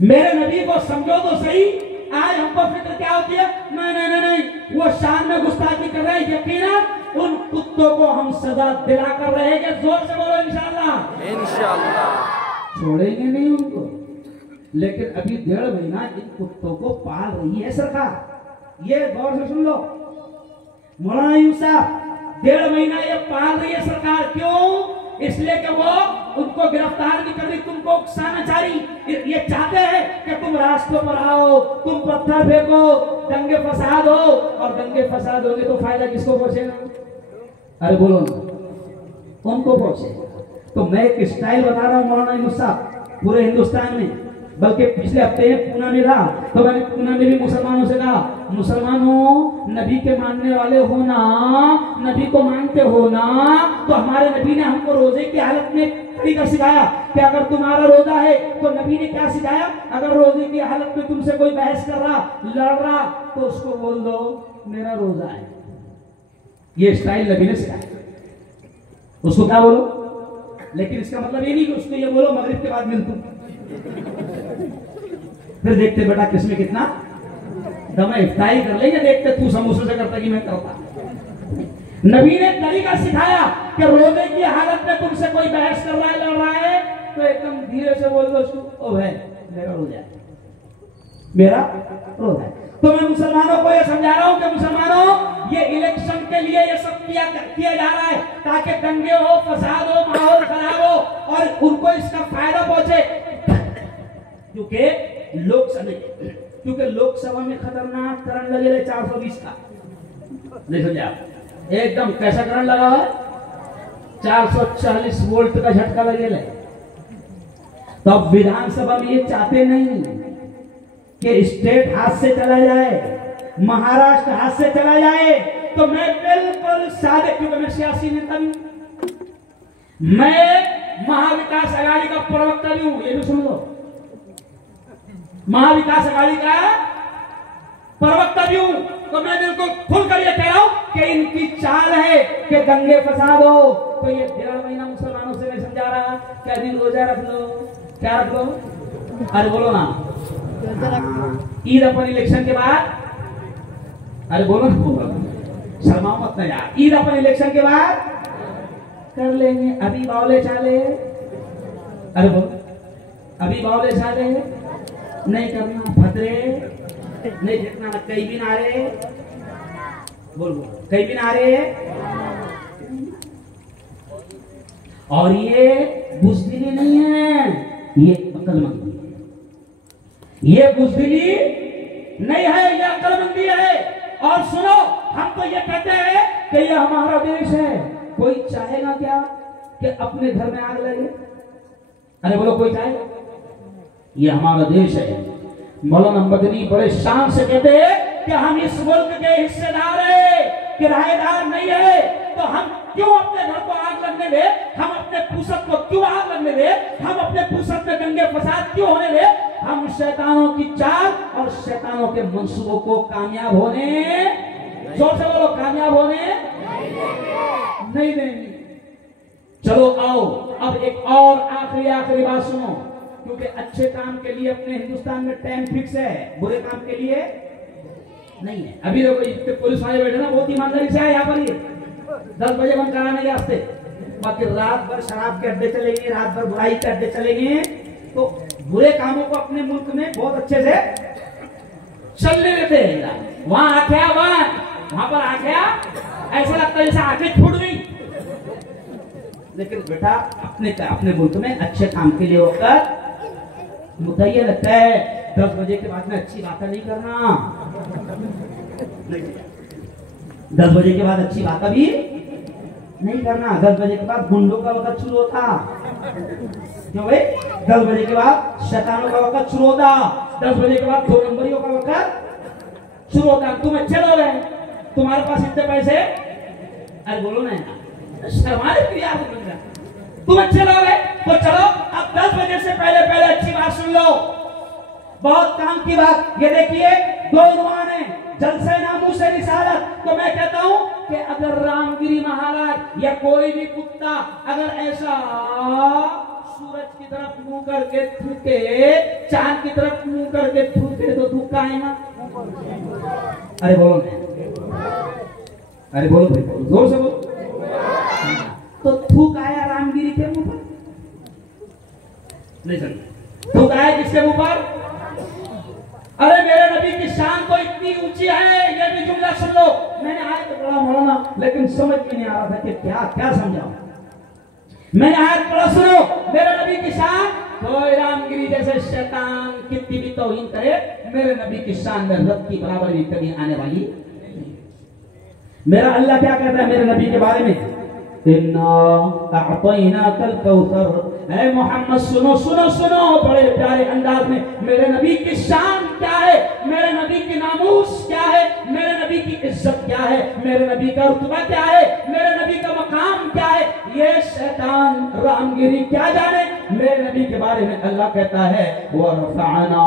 मेरे नबी को समझो तो सही। आज हमको फिक्र क्या होती है? नहीं नहीं नहीं नहीं, वो शान में गुस्ताखी कर रहे हैं, यकीनन उन कुत्तों को हम सजा दिला कर रहे हैं। जोर से बोलो इंशाअल्लाह। इंशाअल्लाह छोड़ेंगे नहीं उनको, लेकिन अभी 1.5 महीना इन कुत्तों को पाल रही है सरकार। ये गौर से सुन लो मौलाना यूसुफ, 1.5 महीना ये पाल रही है सरकार। क्यों? इसलिए कि वो उनको गिरफ्तार नहीं कर रही, तुमको उकसाना चाह रही। ये चाहते हैं कि तुम रास्तों पर आओ, तुम पत्थर फेंको, दंगे फसाद हो, और दंगे फसाद होंगे तो फायदा किसको पहुंचेगा? अरे बोलो ना, उनको पहुंचेगा। तो मैं एक स्टाइल बता रहा हूं मौलाना यूसुफ पूरे हिंदुस्तान में, बल्कि पिछले हफ्ते पूना में था, तो मैंने पूना में भी मुसलमानों से कहा, मुसलमानों नबी के मानने वाले हो ना, नबी को मानते हो ना, तो हमारे नबी ने हमको रोजे की हालत में तरीका सिखाया कि अगर तुम्हारा रोजा है तो नबी ने क्या सिखाया? अगर रोजे की हालत में तुमसे कोई बहस कर रहा, लड़ रहा, तो उसको बोल दो मेरा रोजा है। ये स्टाइल नबी ने सिखाया। उसको क्या बोलो, लेकिन इसका मतलब ये नहीं कि उसको ये बोलो मगरिब के बाद मिल तुम। फिर देखते बेटा किसमें कितना दम है, इफ्तारी कर लेंगे, देखते तू समोसे से करता कि मैं करता। नबी ने तरीका सिखाया कि रोजे की हालत में तुमसे कोई बहस कर रहा है, लड़ रहा है, तो एकदम धीरे से बोल दो उसको, ओ भाई मेरा रोजा है, मेरा रोजा है। तो मैं मुसलमानों को यह समझा रहा हूं कि मुसलमानों, ये इलेक्शन के लिए ये सब किया जा रहा है ताकि दंगे हो, फसाद हो, माहौल खराब हो और उनको इसका फायदा पहुंचे। क्योंकि लोकसभा में खतरनाक करंट लगे 420 का, नहीं समझा? एकदम कैसा करंट लगा है? 440 वोल्ट का झटका लगे। तो अब विधानसभा में ये चाहते नहीं कि स्टेट हाथ से चला जाए, महाराष्ट्र हाथ से चला जाए। तो मैं बिल्कुल सादे, क्योंकि मैं सियासी नेता भी, मैं महाविकास अघाड़ी का प्रवक्ता भी हूं, ये भी सुन लो, महाविकास अघाड़ी का प्रवक्ता भी हूं। तो मैं बिल्कुल खुलकर ये कह रहा हूं कि इनकी चाल है कि दंगे फसाद हो। तो ये 1.5 महीना मुसलमानों से मैं समझा रहा, क्या दिन रोजा रख लो, क्या रख लो? अरे बोलो ना, ईद अपन इलेक्शन के बाद, अरे बोलो ना, शर्माओ मत ना यार, ईद अपन इलेक्शन के बाद कर लेंगे। अभी बावले चाले, अरे बोलो, अभी बावले चाले नहीं करना, भद्रे नहीं देखना, कहीं भी ना रहे, बोल कहीं भी ना रहे। और ये बुज़दिली नहीं है, ये अक्लमंदी है। ये बुज़दिली नहीं है, ये अक्लमंदी है। और सुनो, हम तो ये कहते हैं कि ये हमारा देश है। कोई चाहेगा क्या कि अपने घर में आग लगे? अरे बोलो, कोई चाहेगा? ये हमारा देश है। मौलाना मदनी बड़े शान से कहते हैं कि हम इस मुल्क के हिस्सेदार है, किराएदार नहीं है, तो हम क्यों अपने घर को आग लगने दे, हम अपने फुर्सत को क्यों आग लगने दे, हम अपने फुर्सत में दंगे फसाद क्यों होने दे। हम शैतानों की चाल और शैतानों के मंसूबों को कामयाब होने, जोर से बोलो, कामयाब होने नहीं देंगे। चलो आओ अब एक और आखिरी बात सुनो, क्योंकि अच्छे काम के लिए अपने हिंदुस्तान में टाइम फिक्स है, बुरे काम के लिए नहीं है। अभी देखो पुलिस वाले बैठे ना, बहुत ईमानदारी से आए यहाँ पर, ये 10 बजे बंद कराने के वास्ते, बाकी रात भर शराब के अड्डे चलेंगे, रात भर बुराई के अड्डे चलेंगे, तो बुरे कामों को अपने मुल्क में बहुत अच्छे से चलने देते हैं। वहां आख्या, वहां पर आख्या ऐसा लगता है जैसे आंखें फूट गई, लेकिन बेटा अपने मुल्क में अच्छे काम के लिए होकर मुतय्यन लगता है। 10 बजे के बाद में अच्छी बातें नहीं करना, 10 बजे के बाद अच्छी बात भी नहीं करना। 10 बजे के बाद गुंडों का वक्त शुरू होता, क्यों भाई? 10 बजे के बाद शैतानों का वक्त शुरू होता, 10 बजे के बाद 2 नंबरियों का वक्त शुरू होता। तुम अच्छे लोग हैं, तुम्हारे पास इतने पैसे, अरे बोलो ना, शर्माने की याद मिल रहा, तुम अच्छे लोग हैं तो चलो अब 10 बजे से पहले अच्छी बात सुन लो, बहुत काम की बात। ये देखिए 2 उन्वान है, जलसे नामूस से रिसालत। तो मैं कहता हूं कि अगर रामगिरी महाराज या कोई भी कुत्ता अगर ऐसा सूरज की तरफ मुंह करके थूके, चांद की तरफ मुंह करके थूके, तो थूका है ना? अरे बोलो, अरे बोलो भाई, जोर से बोलो। तो थूक आया रामगिरी के मुंह पर, नहीं समझ, थूक आया किसके मुंह पर? अरे मेरे नबी की शान तो इतनी ऊंची है, ये भी जुमला सुन लो। मैंने आयत तो पढ़ा मौलाना, लेकिन समझ में नहीं आ रहा था कि क्या समझाऊं। मैंने आयत पढ़ा, सुनो, मेरे नबी की शान, कोई रामगिरी जैसे शैतान कितनी भी तौहीन करे, मेरे नबी की शान में रब की बराबर भी कभी आने वाली। मेरा अल्लाह क्या कहता है मेरे नबी के बारे में? इन्ना अअतैनाकल कौसर। ऐ मोहम्मद सुनो सुनो सुनो, बड़े प्यारे अंदाज में मेरे नबी की शान क्या है, मेरे नबी की नामूस क्या है, मेरे नबी की इज्जत क्या है, मेरे नबी का रुतबा क्या है, मेरे नबी का मकाम क्या है, ये शैतान रामगिरी क्या जाने। मेरे नबी के बारे में अल्लाह कहता है वरफ़अना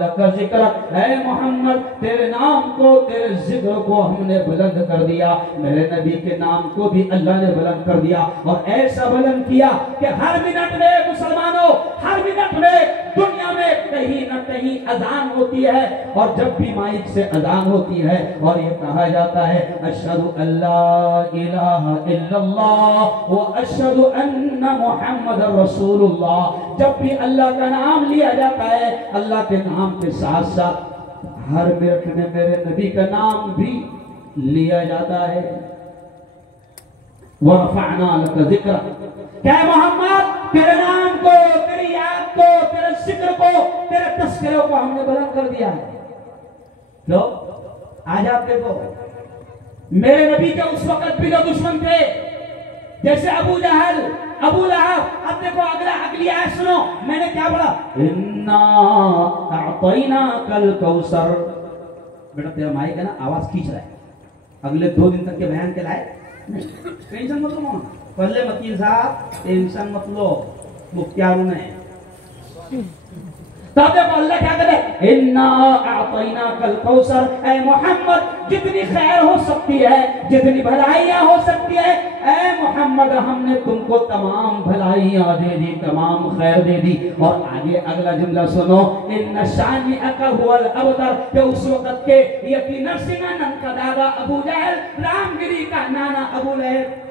लक ज़िक्रक। ऐ मोहम्मद तेरे नाम को, तेरे जिक्र को हमने बुलंद कर दिया। मेरे नबी के नाम को भी अल्लाह ने बुलंद कर दिया, और ऐसा बुलंद किया कि हर मिनट में मुसलमानों, हर मिनट में दुनिया में कहीं न कहीं अजान होती है, और जब भी माइक से अजान होती है और ये कहा जाता है अशहदु अल्ला इलाहा इल्लल्लाह व अशहदु अन्ना मुहम्मदर रसूलुल्लाह, जब भी अल्लाह का नाम लिया जाता है, अल्लाह के नाम के साथ साथ हर मिनट में मेरे नबी का नाम भी लिया जाता है। वरफ़अना लक ज़िक्रक, क्या मोहम्मद तेरे नाम को, तेरी याद को, तेरे जिक्र को, तेरे तस्करों को हमने बुलंद कर दिया है। क्यों? आज आप देखो, मेरे नबी के उस वक्त भी जो दुश्मन थे, जैसे अबू जहल, अबू लहब, अब देखो अगली आयत सुनो, मैंने क्या बोला? इन्ना अअतैनाकल कौसर। बेटा तेरा माइक है ना, आवाज खींच रहा है, अगले 2 दिन तक के बयान के लायक नहीं। टेंशन मत लो, पहले वकील साहब टेंशन मत लो, मुख्तियारों ने। तब देखो अल्लाह क्या करे, इन्ना अअतैनाकल कौसर। ऐ मोहम्मद जितनी खैर हो सकती है, जितनी भलाइयां हो सकती है, ऐ मोहम्मद हमने तुमको तमाम भलाइयां दे दी, तमाम खैर दे दी। और आगे अगला जुमला सुनो, इन्ना शानिअक हुवल अबतर, कि उस वक्त के यकीनन सिनानन का दादा अबू जहल, रामगिरी का नाना अबू लहब,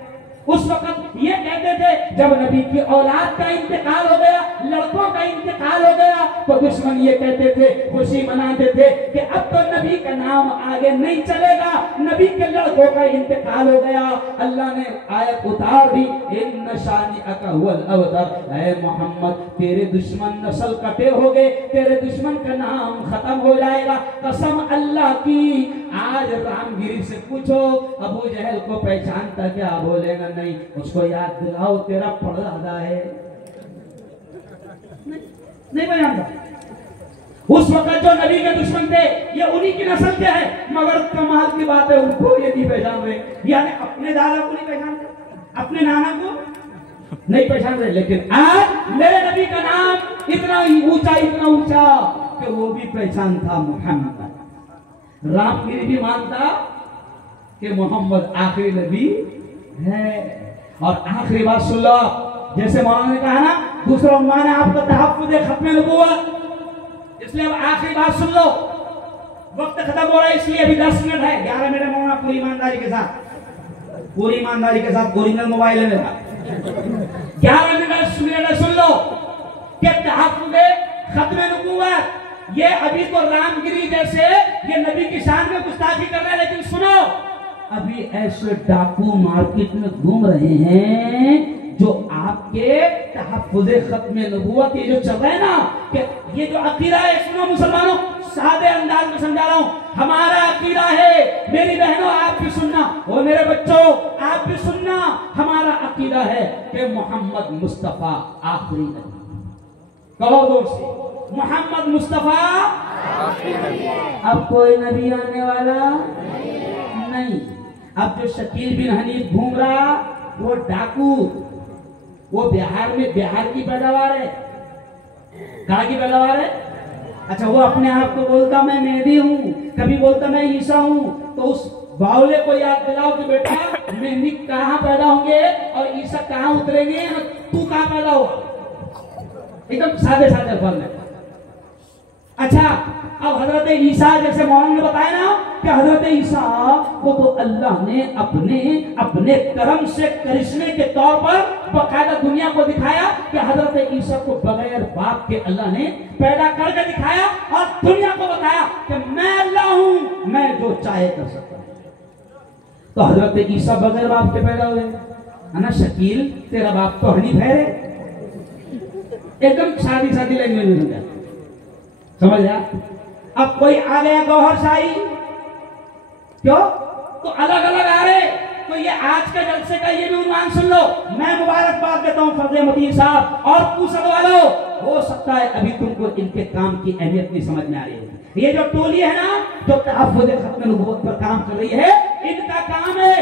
उस वक्त ये कहते थे जब नबी की औलाद का इंतकाल हो गया, लड़कों का इंतकाल हो गया, तो दुश्मन ये कहते थे, खुशी मनाते थे कि अब तो नबी का नाम आगे नहीं चलेगा, नबी के लड़कों का इंतकाल हो गया। अल्लाह ने आयत उतार दी, इन्न शानिअक हुवल अबतर। ऐ मोहम्मद तेरे दुश्मन नस्ल कटे हो गए, तेरे दुश्मन का नाम खत्म हो जाएगा। कसम अल्लाह की, आज रामगिरी से पूछो अबू जहल को पहचानता क्या? बोलेगा नहीं। उसको याद दिलाओ तेरा पड़दादा है, नहीं पहचानता। उस वक्त जो नबी के दुश्मन थे ये उन्हीं की नस्ल के हैं, मगर कमाल की बात है उनको ये नहीं पहचान रहे, यानी अपने दादा को नहीं पहचानते, अपने नाना को नहीं पहचान रहे। लेकिन आज मेरे नबी का नाम इतना ऊंचा कि वो भी पहचानता मोहम्मद। रामगिरी भी मानता कि मोहम्मद आखिरी नबी है। और आखिरी बात सुन लो, जैसे मौलाना ने कहा ना दूसरा उन्वान है आपका तहफ्फुज़ खत्म नबुव्वत, इसलिए अब आखिरी बात सुन लो, वक्त खत्म हो रहा है इसलिए अभी 10 मिनट है, 11 मिनट मौलाना पूरी ईमानदारी के साथ ओरिजिनल मोबाइल है मेरा, 11 मिनट सुन लो कि तहफ्फुज़ खत्म नबुव्वत ये अभी तो रामगिरी जैसे ये नबी की शान में गुस्ताखी कर रहे हैं, लेकिन सुनो अभी ऐसे डाकू मार्केट में घूम रहे हैं जो आपके तहफ्फुज़ खत्म नबुव्वत ये जो चल रहा है ना कि ये जो अकीदा है, सुनो मुसलमानों सादे अंदाज में समझा रहा हूं, हमारा अकीदा है, मेरी बहनों आप भी सुनना और मेरे बच्चों आप भी सुनना, हमारा अकीदा है कि मोहम्मद मुस्तफा आखिरी नबी। कहो जोर से, मोहम्मद मुस्तफा आखिरी नबी। अब कोई नबी आने वाला नहीं। अब जो शकील बिन हनीफ घूम रहा वो डाकू, वो बिहार में बिहार की पैदावार है, कहाँ की पैदावार है? अच्छा वो अपने आप को बोलता मैं मेहदी हूँ, कभी बोलता मैं ईसा हूँ, तो उस बावले को याद दिलाओ कि बेटा मेहदी कहाँ पैदा होंगे और ईसा कहाँ उतरेंगे, तू कहाँ पैदा हुआ, एकदम सादे सादे अल्फाज में। अच्छा अब हजरत ईसा जैसे मौलाना ने बताया ना कि हजरत ईसा को तो अल्लाह ने अपने करम से करिश्मे के तौर पर बकायदा दुनिया को दिखाया कि हजरत ईसा को बगैर बाप के अल्लाह ने पैदा करके दिखाया और दुनिया को बताया कि मैं अल्लाह हूं, मैं जो चाहे कर सकता हूं। तो हजरत ईसा बगैर बाप के पैदा हुए है ना। शकील तेरा बाप तो हनीफ है, एकदम सादी सादी लैंग्वेज में समझ रहा। अब कोई आ गया गौहर शाही, क्यों तो अलग अलग आ रहे, तो ये आज के जलसे का ये भी उन्वान सुन लो। मैं मुबारकबाद देता हूं फजले मदीन साहब और पूछने वालों, हो सकता है अभी तुमको इनके काम की अहमियत नहीं समझ में आ रही है। ये जो टोली है ना जो तहफ्फुज़ खत्म नबुव्वत पर काम कर रही है, इनका काम है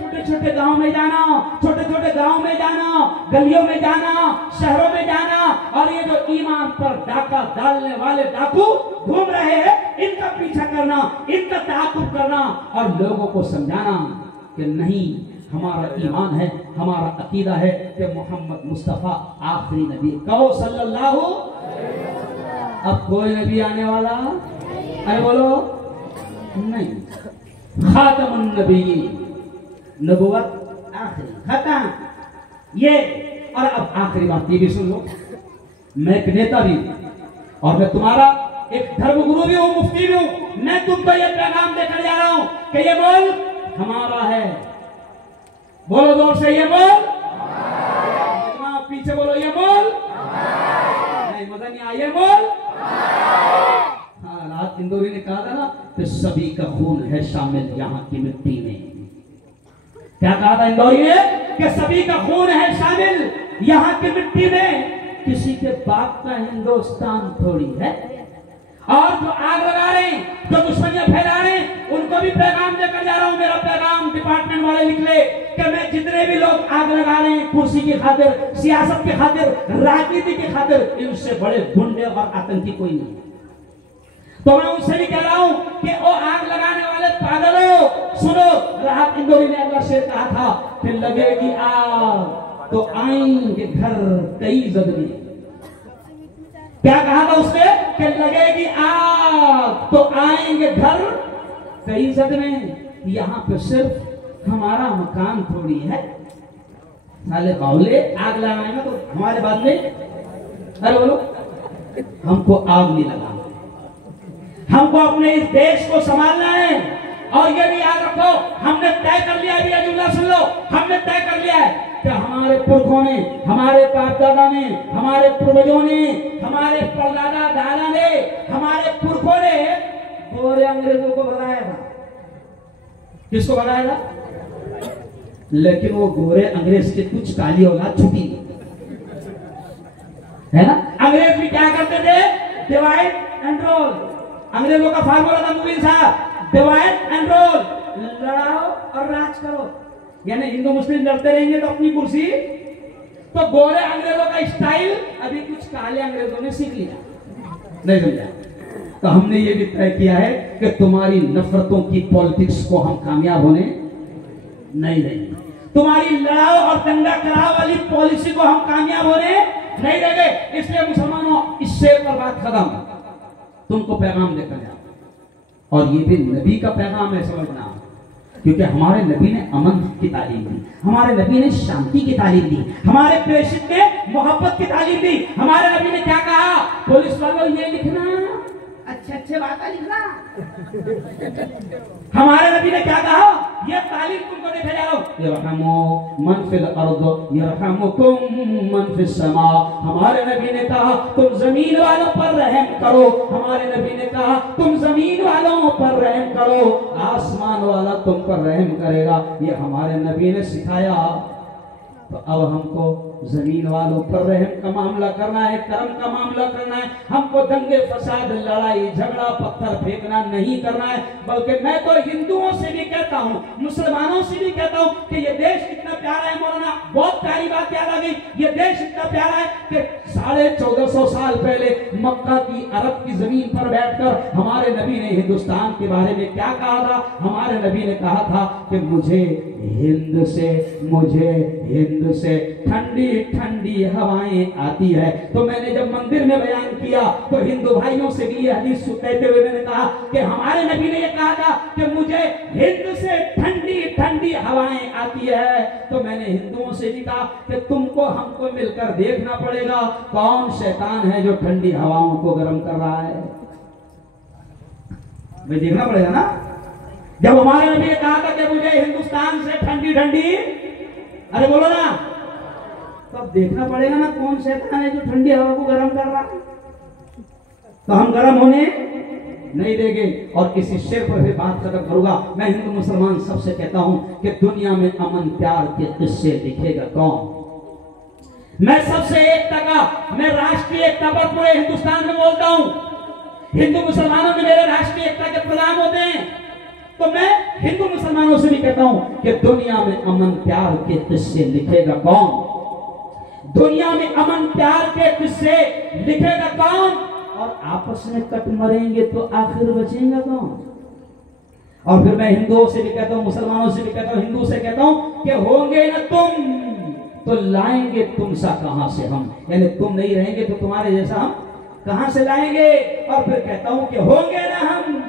छोटे छोटे गांव में जाना, छोटे छोटे गांव में जाना, गलियों में जाना, शहरों में जाना, और ये जो ईमान पर डाका डालने वाले डाकू घूम रहे हैं इनका पीछा करना, इनका ताक़ुब करना और लोगों को समझाना कि नहीं हमारा ईमान है, हमारा अकीदा है कि मोहम्मद मुस्तफा आखिरी नबी। कहो सल्लल्लाहु। अब कोई नबी आने वाला अरे बोलो नहीं। खातमुन नबीय्यीन, नबुव्वत आखिरी खत्म। ये और अब आखिरी बात ये भी सुन लो, मैं एक नेता भी और मैं तुम्हारा एक धर्मगुरु भी हूं, मुफ्ती भी हूं। मैं तुमको ये पैगाम देकर जा रहा हूं कि ये मुल्क हमारा है। बोलो जोर से, ये मुल्क पीछे बोलो, ये मुल्क नहीं मजा नहीं आया, ये मुल्क। हाँ रात इंदौरी ने कहा था ना कि सभी का खून है शामिल यहाँ की मिट्टी में। क्या कहा था इंदौरी ने कि सभी का खून है शामिल यहाँ की मिट्टी में, किसी के बाप का हिंदुस्तान थोड़ी है। और जो आग लगा रहे हैं, जो दुश्मनियां फैला रहे हैं, उनको भी पैगाम देकर जा रहा हूं। मेरा पैगाम डिपार्टमेंट वाले निकले कि मैं जितने भी लोग आग लगा रहे हैं कुर्सी की खातिर, सियासत की खातिर, राजनीति की खातिर, इनसे बड़े गुंडे और आतंकी कोई नहीं। तो मैं उनसे भी कह रहा हूं कि वो आग लगाने वाले पागलों सुनो, राहत इंदौरी ने अगला शेर कहा था कि लगेगी आग तो आएंगे घर कई जदमी। क्या कहा था उसने कि लगेगी आग तो आएंगे घर कई जदमे। यहाँ पे सिर्फ हमारा मकान थोड़ी है, साले बावले आग लगाएंगे तो हमारे बाद में अरे बोलो हमको आग नहीं लगाना, हमको अपने इस देश को संभालना है। और ये भी याद रखो, हमने तय कर लिया है, जुमला सुन लो, हमने तय कर लिया है कि हमारे पुरखों ने, हमारे बाप दादा ने, हमारे पूर्वजों ने, हमारे परदादा दादा ने, हमारे पुरखों ने गोरे अंग्रेजों को भगाया था। किसको भगाया था? लेकिन वो गोरे अंग्रेज के कुछ काली औलाद छुटी है ना। अंग्रेज भी क्या करते थे? Divide and rule. अंग्रेजों का फार्मूला था मुबीन साहब, डिवाइड एंड रोल, लड़ाओ और राज करो। यानी हिंदू मुस्लिम लड़ते रहेंगे तो अपनी कुर्सी, तो गोरे अंग्रेजों का स्टाइल अभी कुछ काले अंग्रेजों ने सीख लिया, नहीं समझा। तो हमने ये भी तय किया है कि तुम्हारी नफरतों की पॉलिटिक्स को हम कामयाब होने नहीं देंगे, तुम्हारी लड़ाओ और दंगा कराओ वाली पॉलिसी को हम कामयाब होने नहीं देंगे। इसलिए मुसलमानों, इससे पर बात खत्म, तुमको पैगाम देकर जाओ। और ये भी नबी का पैगाम है, समझना, क्योंकि हमारे नबी ने अमन की तालीम दी, हमारे नबी ने शांति की तालीम दी, हमारे प्रेषित ने मोहब्बत की तालीम दी। हमारे नबी ने क्या कहा? पुलिस वालों ये लिखना, अच्छे अच्छे बातें लिखना। हमारे नबी ने क्या कहा? ये तालीम तुमको देखा जा रहा, यरहमु मन फिल अर्द यरहमुकुम मन फिस समा। हमारे नबी ने कहा तुम जमीन वालों पर रहम करो, हमारे नबी ने कहा तुम जमीन वालों पर रहम करो, आसमान वाला तुम पर रहम करेगा। ये हमारे नबी ने सिखाया। तो अब हमको जमीन वालों पर रहम का मामला करना है, करम का मामला करना है। हमको दंगे फसाद, लड़ाई झगड़ा, पत्थर फेंकना नहीं करना है। बल्कि मैं तो हिंदुओं से भी कहता हूँ, मुसलमानों से भी कहता हूँ कि ये देश कितना प्यारा है। मौलाना, बहुत प्यारी बात याद आ गई। ये देश इतना प्यारा है कि 1450 साल पहले मक्का की, अरब की जमीन पर बैठकर हमारे नबी ने हिंदुस्तान के बारे में क्या कहा था? हमारे नबी ने कहा था कि मुझे हिंद से ठंडी ठंडी हवाएं आती है। तो मैंने जब मंदिर में बयान किया तो हिंदू भाइयों से भी ये हदीस कहते हुए मैंने कहा कि हमारे नबी ने ये कहा था कि मुझे हिंद से ठंडी ठंडी हवाएं आती है। तो मैंने हिंदुओं से भी कहा कि तुमको हमको मिलकर देखना पड़ेगा कौन शैतान है जो ठंडी हवाओं को गर्म कर रहा है। भाई देखना पड़ेगा ना। जब हमारे नबी ने कहा था कि मुझे हिंदुस्तान से ठंडी ठंडी, अरे बोलो ना, तो अब देखना पड़ेगा ना कौन शैतान है जो ठंडी हवा को गर्म कर रहा है। तो हम गर्म होने नहीं देंगे। और किसी शेर पर भी बात खत्म करूंगा। मैं हिंदू मुसलमान सबसे कहता हूं कि दुनिया में अमन प्यार के किस्से लिखेगा कौन? मैं सबसे एकता का, मैं राष्ट्रीय एकता पर पूरे हिंदुस्तान में बोलता हूं। हिंदू मुसलमानों में मेरे राष्ट्रीय एकता के प्रोग्राम होते हैं। तो मैं हिंदू मुसलमानों से भी कहता हूं कि दुनिया में अमन प्यार के किस्से लिखेगा कौन? दुनिया में अमन प्यार के किस्से लिखेगा कौन? और आपस में कट मरेंगे तो आखिर बचेगा कौन? और फिर मैं हिंदुओं से भी कहता हूं, मुसलमानों से भी कहता हूं, हिंदू से कहता हूं कि होंगे ना तुम तो लाएंगे तुम सा कहां से हम। यानी तुम नहीं रहेंगे तो तुम्हारे जैसा हम कहां से लाएंगे। और फिर कहता हूं कि होंगे ना हम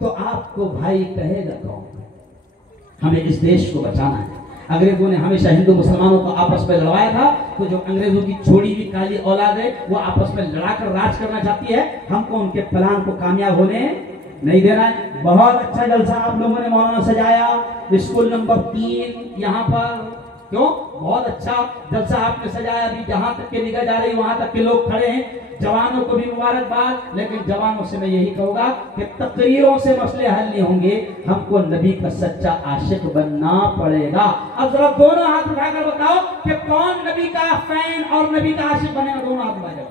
तो आपको भाई कहेगा कौन? हमें इस देश को बचाना है। अंग्रेजों ने हमेशा हिंदू मुसलमानों को आपस में लड़ाया था। तो जो अंग्रेजों की छोड़ी हुई काली औलाद है वो आपस में लड़ाकर राज करना चाहती है। हमको उनके प्लान को कामयाब होने नहीं देना है। बहुत अच्छा जलसा आप लोगों ने मौलाना सजाया, स्कूल नंबर 3 यहाँ पर, क्यों बहुत अच्छा जलसा आपने सजाया। अभी जहां तक के निगाह जा रही वहां तक के लोग खड़े हैं। जवानों को भी मुबारकबाद। लेकिन जवानों से मैं यही कहूंगा कि तकरीरों से मसले हल नहीं होंगे, हमको नबी का सच्चा आशिक बनना पड़ेगा। अब जरा दोनों हाथ उठाकर बताओ कि कौन नबी का फैन और नबी का आशिक बनेगा? दोनों हाथ उठा जाओ।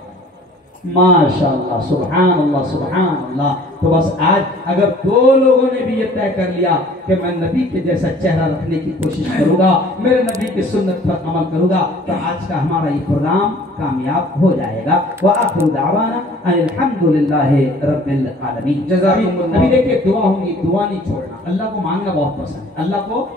माशाअल्लाह, सुभान अल्लाह, सुभान अल्लाह। तो बस आज अगर 2 लोगों ने भी ये तय कर लिया कि मैं नबी के जैसा चेहरा रखने की कोशिश करूंगा, मेरे नबी की सुन्नत पर अमल करूंगा, तो आज का हमारा ये प्रोग्राम कामयाब हो जाएगा। व आखिरु दावाना अल्हम्दुलिल्लाहि रब्बिल आलमीन। अभी देखिए दुआ होंगी, दुआ नहीं छोड़ना। अल्लाह को मांगना बहुत पसंद है। अल्लाह को